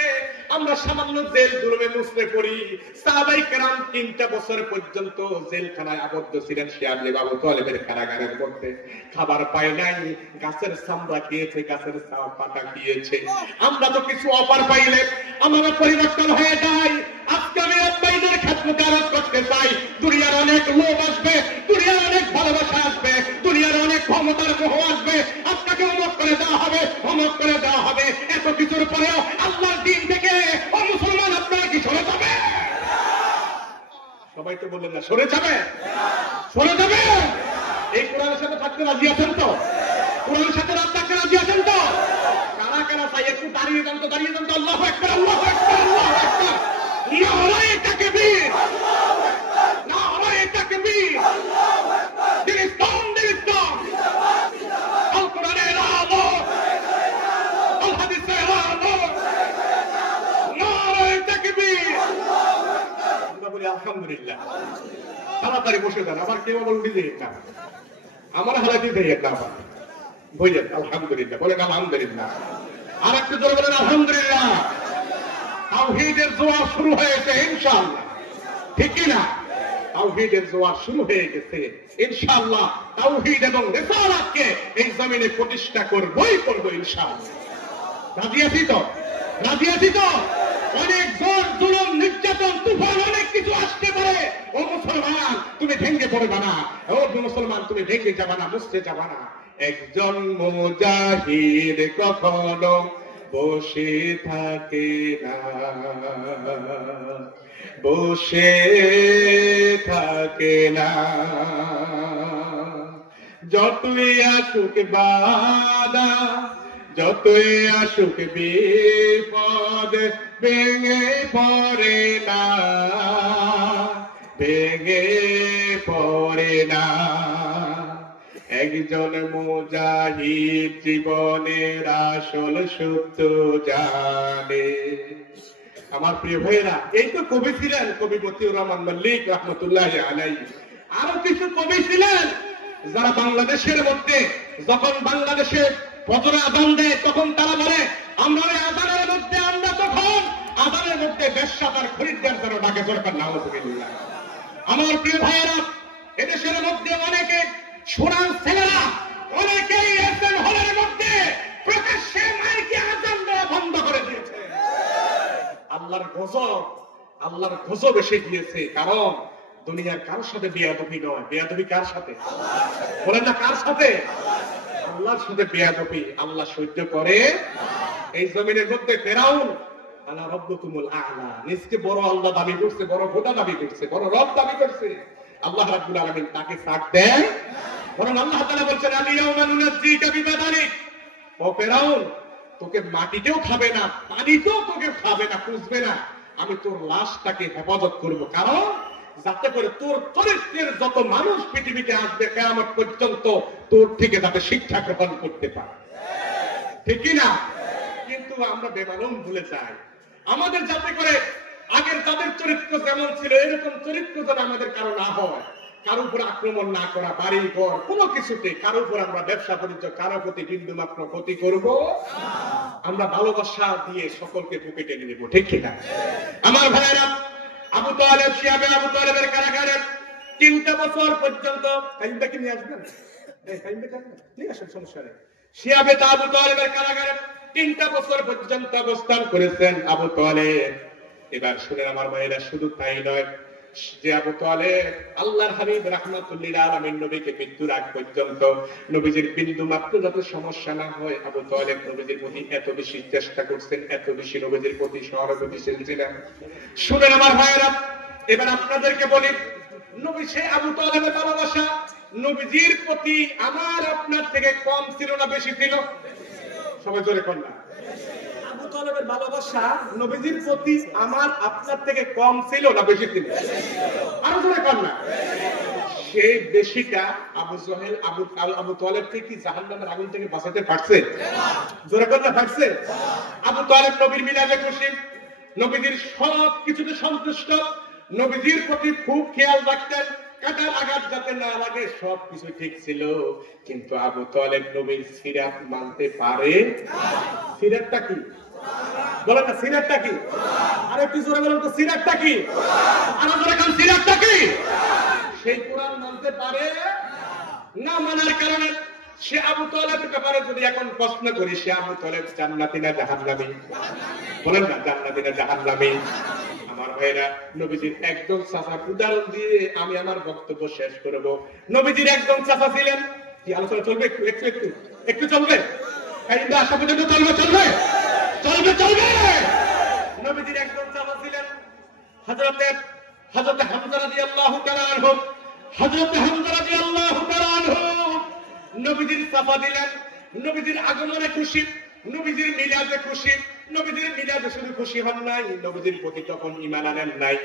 আমরা সামান্য জেল জুলুমে মুসরে পড়ি। সাহাবায়ে কেরাম 3টা বছর পর্যন্ত জেলখানায় আবদ্ধ ছিলেন, সিয়ামে আবু তালেবের কারাগারের মধ্যে। খাবার পায় নাই, গাছের চামড়া খেয়েছে, গাছের পাতা খেয়েছে। আমরা তো কিছু অফার পাইলে আমার পরিবর্তন হয়ে যায়। আজকে আমি আব্বাইদের খেদমতে আরজ করতে চাই, দুনিয়ার অনেক লোভ আসবে, দুনিয়ার অনেক ভালোবাসা আসবে, দুনিয়ার অনেক ক্ষমতার মোহ আসবে, আপনাকে অমক করে দেওয়া হবে, অমক করে দেওয়া হবে। এত কিছুর পরেও আল্লাহর দ্বীন থেকে ও মুসলমান আপনারা কি সরে যাবে? সবাই তো বললেন না সরে যাবে, সরে যাবে। এই কোরআনের সাথে থাকতে রাজি আছেন তো? কোরআনের সাথে রাত থাকতে রাজি আছেন তো? কারা কারা চাই একটু দাঁড়িয়ে যান তো, দাঁড়িয়ে যান তো। আল্লাহু আকবার, আল্লাহু আকবার, আল্লাহু আকবার। নারায়ে তাকবীর, নারায়ে তাকবীর, আল্লাহু আকবার। দিন ইসলাম, দিন ইসলাম, আল কোরআনের আলো, আল হাদিসের আলো, নারায়ে তাকবীর, আল্লাহু আকবার। আমরা বলি আলহামদুলিল্লাহ। তাড়াতাড়ি বসে যান, আবার কেউ আবার উঠে যায় না, আমার হালাতি দেয় না, আবার বললেন আলহামদুলিল্লাহ, বলেন আলহামদুলিল্লাহ। আর একটু জোরে বলেন আলহামদুলিল্লাহ। তাওহীদের জোয়ার শুরু হয়েছে ইনশাআল্লাহ, ঠিক কি না? তাওহীদের জোয়ার শুরু হয়ে গেছে ইনশাআল্লাহ। তাওহীদ এবং রিসালাতকে এই জমিনে প্রতিষ্ঠা করবই করব ইনশাআল্লাহ। রাজি আছি তো? রাজি আছি তো? অনেক জোর জুলুম নির্যাতন তুফান অনেক কিছু আসতে পারে। ও মুসলমান, তুমি ভেঙে পড়বে না। ও মুসলমান, তুমি ভেঙে যাবা না, মুছতে যাবা না। একজন মুজাহিদ কখনো বসে থাকে না, বসে থাকে না। যতই আসুক বাধা, যতই আসুক বিপদ, ভেঙে পড়ে না, ভেঙে পড়ে না। একজন মুজাহিদ জীবনের আসল সত্য জানে। আমার প্রিয় ভাইয়েরা, এই তো কবি ছিলেন কবি মতিউর রহমান মল্লিক রহমতুল্লাহ আলাইহি। আরো কিছু কবি ছিলেন যারা বাংলাদেশের মধ্যে যখন বাংলাদেশে ফজর আযান দেয় তখন তারা বলে আমরা ওই আযানের মধ্যে, আমরা তখন আযানের মধ্যে যাতে ব্যবসা তার খরিদ্দার যেন ডাকে দরকার না হতে। আমার প্রিয় ভাইয়েরা, এদেশের মধ্যে অনেকে সোনার ছেলেরা অনেকেই এসএন হলের মধ্যে প্রকাশ্যে মাইকে আজান দেওয়া বন্ধ করে দিয়েছে। আল্লাহর গজব এসে গিয়েছে। কারণ দুনিয়ার কারোর সাথে বেয়াদবি নয়। বেয়াদবি কার সাথে বলেন না? কার সাথে? আল্লাহর সাথে বেয়াদবি আল্লাহ সহ্য করে। এই জমিনের মধ্যে ফেরাউন আনা রব্বুকুমুল আ'লা, নিজকে বড় আল্লাহ দাবি করছে, বড় খোদা দাবি করছে, বড় রব দাবি করছে। আল্লাহ রাব্বুল আলামিন তাকে সাথ দেয়। বরং আল্লাহ তাআলা বলছেন আলিয়াউমা নুনাজ্জিকা বিবাদানিক, ও ফেরাউন তোকে মাটিতেও খাবে না, পানিতেও তোকে খাবে না, খুঁজবে না। আমি তোর লাশটাকে হেফাজত করব। কারণ যাতে করে তোর চরিত্রের যত মানুষ পৃথিবীতে আসবে কিয়ামত পর্যন্ত তোর থেকে যাতে শিক্ষা গ্রহণ করতে পারে। ঠিক কি না? কিন্তু আমরা বেমালুম ভুলে যাই। আমাদের যাতে করে আগের তাদের চরিত্র যেমন ছিল এরকম চরিত্র যেন আমাদের কারো না হয়। কারো উপর আক্রমণ না করা, বাড়ি ঘর কোনো কিছুতে কারো উপর আমরা ব্যবসা বাণিজ্য কারো প্রতি বিন্দু মাত্র ক্ষতি করব। আমরা ভালোবাসা দিয়ে সকলকে বুকে টেনে নেব। ঠিক কিনা? আমার ভাইয়েরা, আবু তালেব, শিয়াবে আবু তালেবের কারাগারে 3টা বছর পর্যন্ত কাইমটাকে নিয়ে আসবেন। নিয়ে আসেন, সমস্যা নেই। শিয়াবে আবু তালেবের কারাগারে 3টা বছর পর্যন্ত অবস্থান করেছেন আবু তালেব। এবার শুনেন আমার ভাইয়েরা, শুধু তাই নয়, যে আবু তালেব আল্লাহর হাবিব রাহমাতুল্লিল আলামিন নবীকে মৃত্যুর আগ পর্যন্ত নবীজির বিন্দু মাত্র যাতে সমস্যা না হয় আবু তালেব নবীজির প্রতি এত বেশি চেষ্টা করছেন, এত বেশি নবীজির প্রতি সহানুভূতিশীল ছিলেন। শুনেন আমার ভাইয়েরা, এবার আপনাদেরকে বলি, নবী সে আবু তালেবের ভালোবাসা নবীজির প্রতি আমার আপনার থেকে কম ছিল না বেশি ছিল? সবাই জোরে কোন না? আবু তালেবের ভালোবাসা নবীজির প্রতি আমার আপনার থেকে কম ছিল না বেশি ছিল? আরো জোরে কোন না? সেই বেশিটা আবু জহেল আবু তালেবকে কি জাহান্নামের আগুন থেকে বাঁচাতে পারছে? জোরে কোন না? পারছে? আবু তালেব নবীর মিলাদে খুশি, নবীজির সব কিছুতে সন্তুষ্ট, নবীজির প্রতি খুব খেয়াল রাখতেন, কাটার আঘাত যাতে না লাগে সব কিছু ঠিক ছিল। কিন্তু আবু তালেব নবীর সিরাত মানতে পারে? সিরাতটা কি বলেন না? সিরাতটা কি? আর একটু জোরে বলেন তো, সিরাতটা কি? আর জোরে বলেন, সিরাতটা কি? সেই কোরআন মানতে পারে না। মানার কারণে সে আবু তালেবের ব্যাপারে যদি এখন প্রশ্ন করি, সে আবু তালেব জান্নাতি না জাহান্নামী? বলেন না, জান্নাতি না জাহান্নামী? আমার ভাইরা, নবীজির একজন চাচা, উদাহরণ দিয়ে আমি আমার বক্তব্য শেষ করব। নবীজির একজন চাচা ছিলেন। কি আলোচনা চলবে? একটু একটু একটু একটু চলবে? কাইন্দা আসা পর্যন্ত চলবে? চলবে চলবে চলবে। নবীজির একজন চাচা ছিলেন হযরতে হামজা রাদিয়াল্লাহু তাআলা আনহু। হযরতে হামজা রাদিয়াল্লাহু তাআলা আনহু নবীজির চাচা দিলেন। নবীজির আগমনে খুশি, নবীজির মিলাদে খুশি। নবীজির মিলাদে শুধু খুশি হন নাই, নবীজির প্রতি তখন ঈমান আনেন নাই।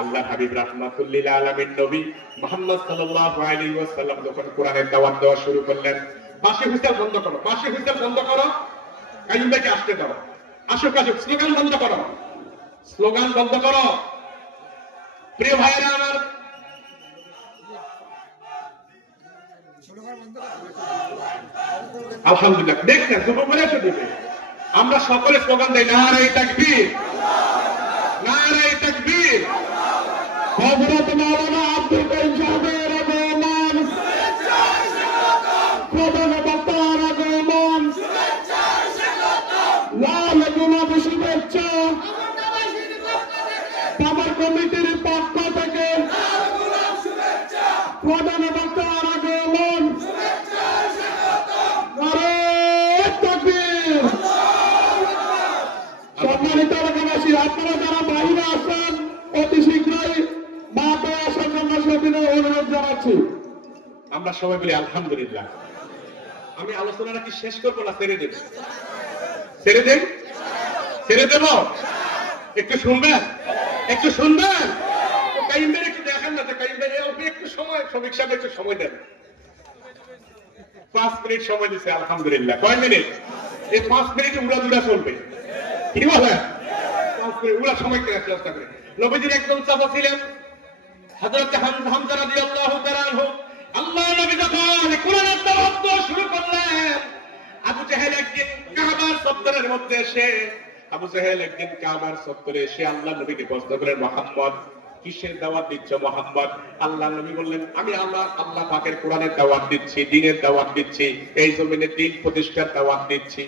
আল্লাহ হাবিব রাহমাতুল্লিল আলামিন নবী মুহাম্মদ সাল্লাল্লাহু আলাইহি ওয়াসাল্লাম যখন কোরআনের দাওয়াত দেওয়া শুরু করলেন, পাশে হুইসেল বন্ধ করো, পাশে হুইসেল বন্ধ করো, কাইম ভাইকে আসতে দাও, আসুক আসুক, স্লোগান বন্ধ করো, স্লোগান বন্ধ করো। প্রিয় ভাইয়েরা আমার, আলহামদুলিল্লাহ, দেখছেন যুবক বলে এসে দিবে। আমরা সকলে স্লোগান দেই, নারে তাকবীর, নারে তাকবীর। হযরত মাওলানা আব্দুল কাইয়ুম সাহেবের আগমন, প্রধান বক্তার আগমন, লাল গোলাপ শুভেচ্ছা আমার কমিটির পক্ষ থেকে, প্রধান বক্তার আগমন, সম্মানিত এলাকাবাসী, আপনারা যারা বাইরে আসেন অতি শীঘ্রই মাঠে আসার জন্য সবিনয় অনুরোধ জানাচ্ছি। আমরা সবাই বলি আলহামদুলিল্লাহ। আমি আলোচনাটা কি শেষ করবো না ছেড়ে দেব? ছেড়ে দেব? ছেড়ে দেব? একটু শুনবেন? একটু শুনবেন? কাইম ভাই একটু দেখেন না, কাইম ভাই অল্প একটু সময়, শ্রমিক সাহেব একটু সময় দেন। 5 মিনিট সময় দিচ্ছে, আলহামদুলিল্লাহ। কয় মিনিট? এই 5 মিনিট উড়াদুড়া চলবে, কি বলে? 5 মিনিট উড়া সময় কেনার চেষ্টা করে। নবীজির একজন চাচা ছিলেন হযরত হামজা রাদিয়াল্লাহু তাআলা আনহু। আল্লাহ নবী যখন কোরআনের দাওয়াত শুরু করলেন, আবু জাহেল একদিন কাবার চত্বরের মধ্যে এসে আবু জাহেল একদিন কাবার চত্বরে এসে আল্লাহ নবীকে প্রশ্ন করেন, মুহাম্মদ কিসের দাওয়াত দিচ্ছ মুহাম্মদ? আল্লাহ নবী বললেন, আমি আল্লাহ পাকের কোরআনের দাওয়াত দিচ্ছি, দ্বীনের দাওয়াত দিচ্ছি, এই জমিনে দ্বীন প্রতিষ্ঠার দাওয়াত দিচ্ছি।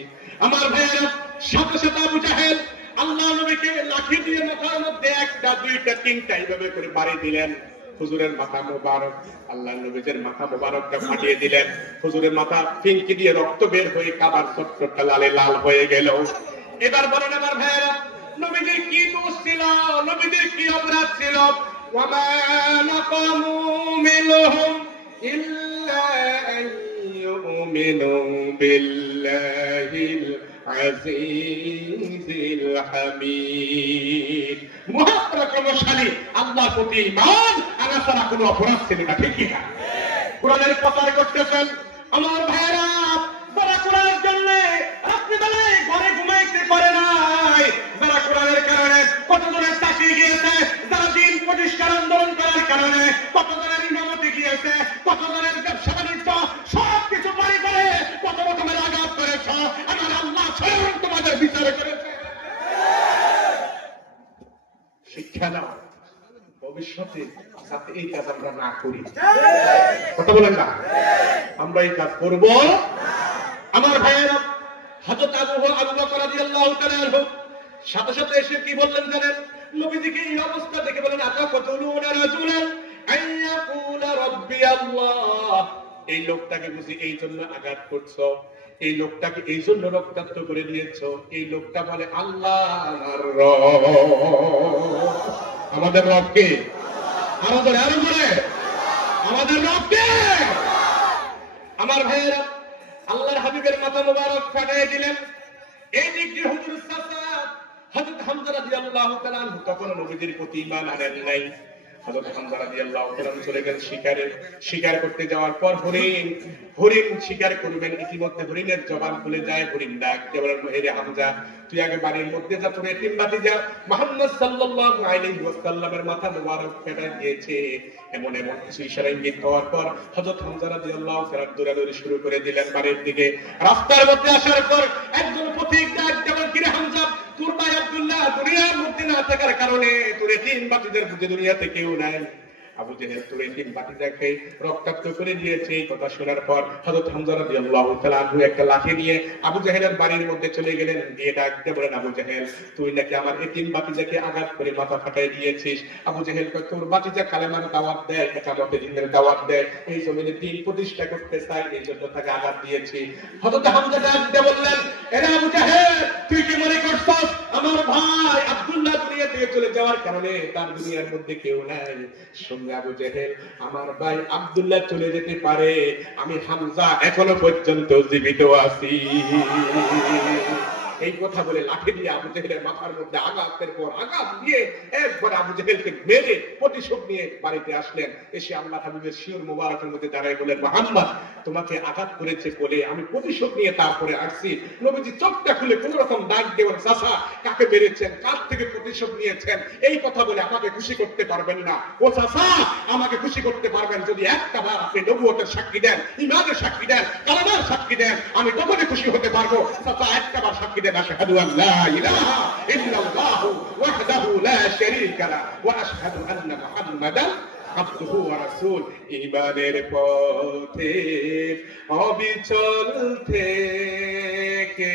আমার ভাইয়েরা, সাথে সাথে আবু জাহেল আল্লাহ নবীকে লাঠি দিয়ে মাথার মধ্যে একটা দুইটা তিনটা এইভাবে করে বাড়ি দিলেন। হুজুরের মাথা মোবারক, আল্লাহ নবীর মাথা মোবারকটা ফাটিয়ে দিলেন। হুজুরের মাথা ফিনকি দিয়ে রক্ত বের হয়ে কাবার চত্বরটা লালে লাল হয়ে গেল। এবার বলেন আমার ভাইয়েরা, নবীজির কি দোষ ছিল? নবীজির কি অপরাধ ছিল? ওয়ামা নাকামু মিনহুম ইল্লা আন ইউমিনু বিল্লাহিল আজিজিল হামিদ। মহাপরাক্রমশালী আল্লাহর প্রতি ঈমান আনা ছাড়া কোনো অপরাধ ছিল না, ঠিক কি না? কোরআনের প্রচার করতেছেন আমার ভাইয়েরা, যারা কোরআনের জন্য রাত্রি বেলায় ঘরে ঘুমাইতে পারে নাই, যারা কোরআনের কারণে কতজনের চাকরি গিয়েছে, যারা দিন প্রতিষ্ঠার আন্দোলন করার কারণে কতজনের ইমামতি গিয়েছে, কতজনের ব্যবসা বাণিজ্য সবকিছু বাড়ি করে কত রকমের আঘাত করেছ, আমার আল্লাহ স্বয়ং তোমাদের বিচার করেছে। শিক্ষা নাও ভবিষ্যতে যাতে এই কাজ আমরা না করি। কথা বলেন না? আমরা এই কাজ করব। আমার ভাইয়েরা, হযরত আবু বকর রাদিয়াল্লাহু তাআলা আনহু সাথে সাথে এসে কি বললেন জানেন? নবীজিকে এই অবস্থা দেখে বলেন, আতাকাতুলুনা রাজুলান আইয়াকুলা রাব্বি আল্লাহ। এই লোকটাকে বুঝি এই জন্য আঘাত করছো, এই লোকটাকে এই জন্য রক্তাক্ত করে দিয়েছো, এই লোকটা বলে আল্লাহ আমার রব। আমাদের রব কে? আরো ধরে আমাদের রব কে? আমার ভাইয়েরা, আল্লাহর হাবিবের মাথা মোবারক ফাটিয়ে দিলেন। এই দিক দিয়ে হুজুর সাল্লাল্লাহু হযরত হামজা রাদিয়াল্লাহু তাআলা তখন নবীজির প্রতি ঈমান আনেন নাই। হযরত হামজা রাদিয়াল্লাহু তাআলা চলে গেলেন শিকারে। শিকার করতে যাওয়ার পর হরিণ শিকার করবেন, ইতিমধ্যে হরিণের জবান খুলে যায়। হরিণ ডাক দিয়ে বলেন, হে হামজা, তুই আগে বাড়ির মধ্যে যা, তোর এতিম বাতি যা। মুহাম্মদ সাল্লাল্লাহু আলাইহি ওয়াসাল্লামের মাথা মোবারক ফেটে দিয়েছে। এমন কিছু ইশারা ইঙ্গিত হওয়ার পর হযরত হামজা রাদিয়াল্লাহু তাআলা দৌড়াদৌড়ি শুরু করে দিলেন বাড়ির দিকে। রাস্তার মধ্যে আসার পর একজন পথিক ডাক দিয়ে বলেন, কিরে হামজা, তোর ভাই আব্দুল্লাহ দুনিয়ার মধ্যে না থাকার কারণে তোর এতিম বাতিদের মধ্যে দুনিয়াতে কেউ নাই। আবু জেহেল তোর এতিম বাতিটাকে রক্তাক্ত করে দিয়েছে। এই কথা শোনার পর হযরত হামজা রাদিয়াল্লাহু তাআলা আনহু একটা লাঠি নিয়ে আবু জেহেলের বাড়ির মধ্যে চলে গেলেন। গিয়ে ডাক দিয়ে বলেন, আবু জেহেল, তুই নাকি আমার এতিম বাতিজাকে আঘাত করে মাথা ফাটাই দিয়েছিস। আবু জেহেল কয়, তোর বাতিজা কালেমার দাওয়াত দেয়, একামতে দ্বীনের দাওয়াত দেয়, এই জমিনে দ্বীন প্রতিষ্ঠা করতে চায়, এই জন্য তাকে আঘাত দিয়েছি। হযরত হামজা ডাক দিয়ে বললেন, এরে আবু জেহেল, তুই কি মনে করছস আমার ভাই আব্দুল্লাহ দুনিয়া থেকে চলে যাওয়ার কারণে তার দুনিয়ার মধ্যে কেউ নাই? আবু জেহেল, আমার ভাই আব্দুল্লাহ চলে যেতে পারে, আমি হামজা এখনো পর্যন্ত জীবিত আছি। এই কথা বলে লাঠি দিয়ে আবু জেহেলের মাথার মধ্যে আঘাতের পর আঘাত দিয়ে একবার আবু জেহেলকে মেরে প্রতিশোধ নিয়ে বাড়িতে আসলেন। এসে আল্লাহ হাবিবের শিওর মোবারকের মধ্যে দাঁড়ায় বলেন, মুহাম্মদ, তোমাকে আঘাত করেছে বলে আমি প্রতিশোধ নিয়ে তারপরে আসছি। নবীজি চোখটা খুলে কোন রকম ডাক দেবেন, চাচা কাকে মেরেছেন, কার থেকে প্রতিশোধ নিয়েছেন, এই কথা বলে আমাকে খুশি করতে পারবেন না। ও চাচা, আমাকে খুশি করতে পারবেন যদি একটা বার আপনি নবুয়তের সাক্ষী দেন, ঈমানের সাক্ষী দেন, কালেমার সাক্ষী দেন, আমি তখনই খুশি হতে পারবো। চাচা একটা বার সাক্ষী দেন, আশহাদু আল্লা ইলাহা ইল্লাল্লাহু ওয়াহদাহু লা শারীকা লাহু ওয়া আশহাদু আন্না মুহাম্মাদান আবদুহু ওয়া রাসূল। ঈমানের পথে অবিচল থেকে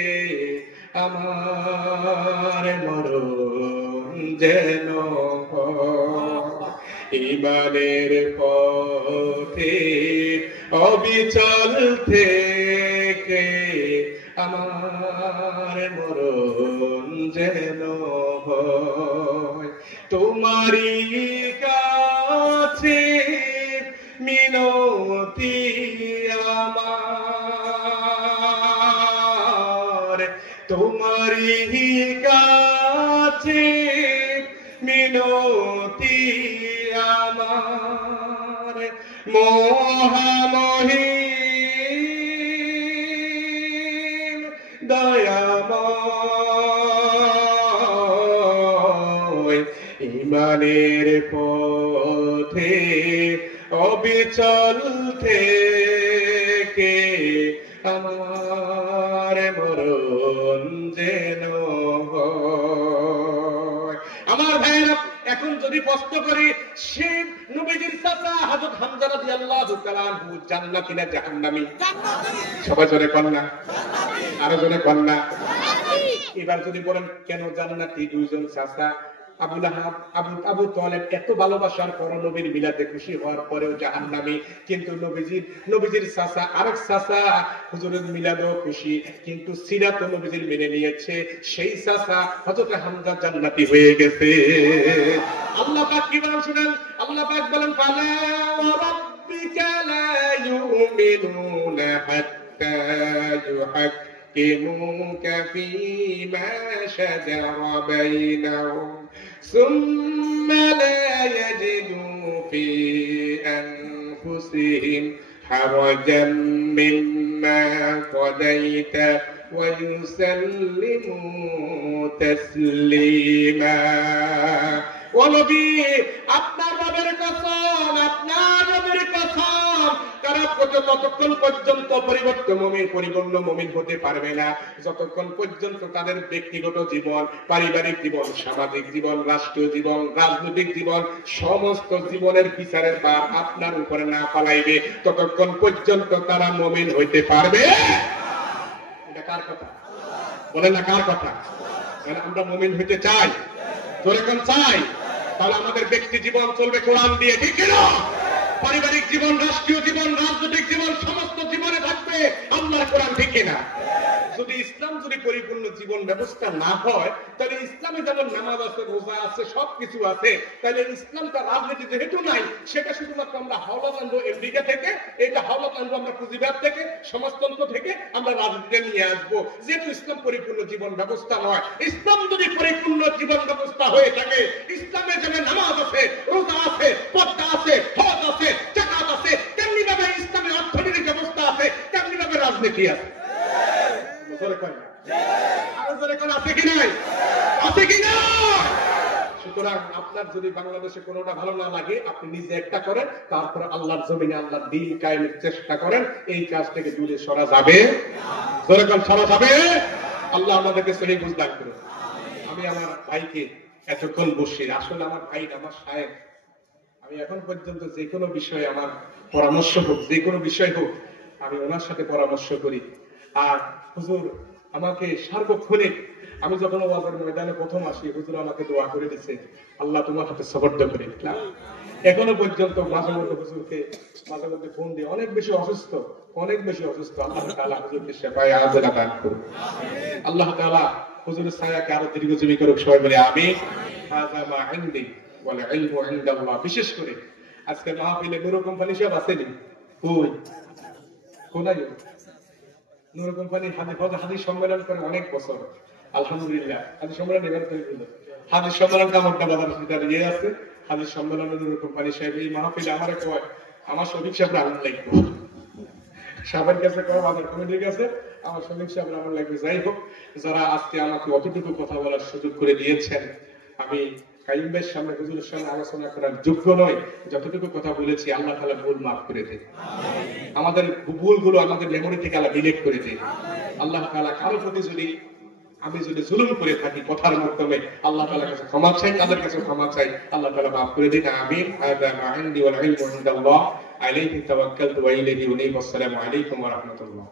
আমার মরণ যেন হয়। ঈমানের পথে অবিচল থেকে আমার মরণ যেন হয়। তোমারই কাছে মিনতি আমার, তোমারই কাছে মিনতি আমার, মহামহিম দয়াময়। ঈমানের পথে অবিচল থেকে আমার মরণ যেন হয়। আমার ভাইরা, এখন যদি প্রশ্ন করি, সে নবীজির চাচা হযরত হামজা রাদিয়াল্লাহু তাআলা আনহু জান্নাতি না জাহান্নামী? সবাই জোরে কন্যা, আরো জোরে কন্যা। এবার যদি বলেন কেন জান্নাতি দুইজন চাচা? আবু লাহাব, আবু তালেব এত ভালোবাসার পর নবীর মিলাদে খুশি হওয়ার পরেও জাহান্নামী, কিন্তু নবীজির চাচা আরেক চাচা হুজুরের মিলাদেও খুশি, কিন্তু সিরাত নবীজির মেনে নিয়েছে, সেই চাচা হযরত হামজা জান্নাতি হয়ে গেছে। আল্লাহ পাক কি বলেন শুনেন, আল্লাহ পাক বলেন ফালা ওয়া রাব্বিকা লা ইউমিনুনা হাত্তা يحكموك فيما شجر بينهم ثم لا يجدوا في أنفسهم حرجا مما قضيت ويسلموا تسليما। ونبي আপনার রবের কসম, আপনার রবের কসম, তারা ততক্ষণ পর্যন্ত পরিপূর্ণ মুমিন হতে পারবে না যতক্ষণ পর্যন্ত তাদের ব্যক্তিগত জীবন, পারিবারিক জীবন, সামাজিক জীবন, রাষ্ট্রীয় জীবন, রাজনৈতিক জীবন, সমস্ত জীবনের বিচারের ভার আপনার উপরে না পালাইবে, ততক্ষণ পর্যন্ত তারা মুমিন হইতে পারবে। এটা কার কথা বলেন না, কার কথা? আমরা মুমিন হইতে চাই, যখন চাই, তাহলে আমাদের ব্যক্তি জীবন চলবে কোরআন দিয়ে, ঠিক না? পারিবারিক জীবন, রাষ্ট্রীয় জীবন, রাজনৈতিক জীবন, সমস্ত জীবনে থাকবে আল্লাহর কোরআন, ঠিক না? যদি ইসলাম যদি পরিপূর্ণ জীবন ব্যবস্থা না হয়, তাহলে ইসলামে যেমন নামাজ আছে, রোজা আছে, সবকিছু আছে, তাহলে ইসলামটা রাজনীতি যেহেতু নাই, সেটা শুধুমাত্র আমরা হাওলাত আনবো আমেরিকা থেকে, এটা হাওলাত আনবো আমরা পুঁজিবাদ থেকে, সমাজতন্ত্র থেকে আমরা রাজনীতিতে নিয়ে আসবো। যেহেতু ইসলাম পরিপূর্ণ জীবন ব্যবস্থা নয়, ইসলাম যদি পরিপূর্ণ জীবন ব্যবস্থা হয়ে থাকে, ইসলামে যেমন নামাজ আছে, রোজা আছে, পর্দা আছে, হজ আছে, জাকাত আছে, তেমনি ভাবে ইসলামের অর্থনৈতিক ব্যবস্থা আছে, তেমনি ভাবে রাজনীতি আছে। সুতরাং আপনার যদি বাংলাদেশে কোনোটা ভালো না লাগে, আপনি নিজে একটা করেন, তারপরে আল্লাহর জমিনে আল্লাহর দ্বীন কায়েমের চেষ্টা করেন, এই কাজ থেকে দূরে সরা যাবে, সরা যাবে। আল্লাহ আমাদেরকে সহি বুঝ দান করুন। আমি আমার ভাইকে এতক্ষণ বসে, আসলে আমার ভাই আমার সাহেব, আমি এখন পর্যন্ত যে কোনো বিষয়ে আমার পরামর্শ হোক, যে কোনো বিষয় হোক, আমি ওনার সাথে পরামর্শ করি। আর হুজুর আমাকে সার্বক্ষণিক, আমি যখন ওয়াজের ময়দানে প্রথম আসি, হুজুর আমাকে দোয়া করে দিচ্ছে, আল্লাহ তোমার হাতে সবর্দ করে দিলাম। এখনো পর্যন্ত মাঝে মধ্যে হুজুরকে মাঝে মধ্যে ফোন দিয়ে, অনেক বেশি অসুস্থ, আল্লাহ তাআলা হুজুরকে শেফায়ে আজলা দান করুন। আল্লাহ তাআলা হুজুরের ছায়াকে আরো দীর্ঘজীবী করুক, সবাই বলে আমিন। হাযা মা ইনদি ওয়াল ইলমু ইনদাল্লাহ। বিশেষ করে আজকে মাহফিলে নূর কোম্পানি সব আসেনি, কই কোনায় নূর কোম্পানি হাদিস সম্মেলন করে অনেক বছর, আলহামদুলিল্লাহ। হাদিস সম্মেলন এবার তৈরি হলো, হাদিস সম্মেলন কামড়টা বাবার সেটা ইয়ে আছে, হাদিস সম্মেলনে নূর কোম্পানি সাহেব এই মাহফিলে আমার কয়, আমার শফিক সাহেব আমার লাগবে, সাহেবের কাছে কয়, আমার কমিটির কাছে আমার শফিক সাহেব আমার লাগবে। যাই হোক, যারা আজকে আমাকে অতটুকু কথা বলার সুযোগ করে দিয়েছেন, আমি কাইম ভাইয়ের সামনে, হুজুরের সামনে আলোচনা করার যোগ্য নয়, যতটুকু কথা বলেছি আল্লাহ তাআলা ভুল মাফ করে দেন, আমাদের ভুলগুলো আমাদের মেমোরি থেকে আল্লাহ ডিলিট করে দেন। আল্লাহ তাআলা কারো প্রতি যদি আমি যদি জুলুম করে থাকি কথার মাধ্যমে, আল্লাহ তাআলার কাছে ক্ষমা চাই, তাদের কাছে ক্ষমা চাই, আল্লাহ তাআলা মাফ করে দিন, আমিন। হাযা মা ইনদি ওয়াল ইলমু ইনদাল্লাহ আলাইহি তাওয়াক্কালতু ওয়া ইলাইহি উনীব। আসসালামু আলাইকুম ওয়া রাহমাতুল্লাহ।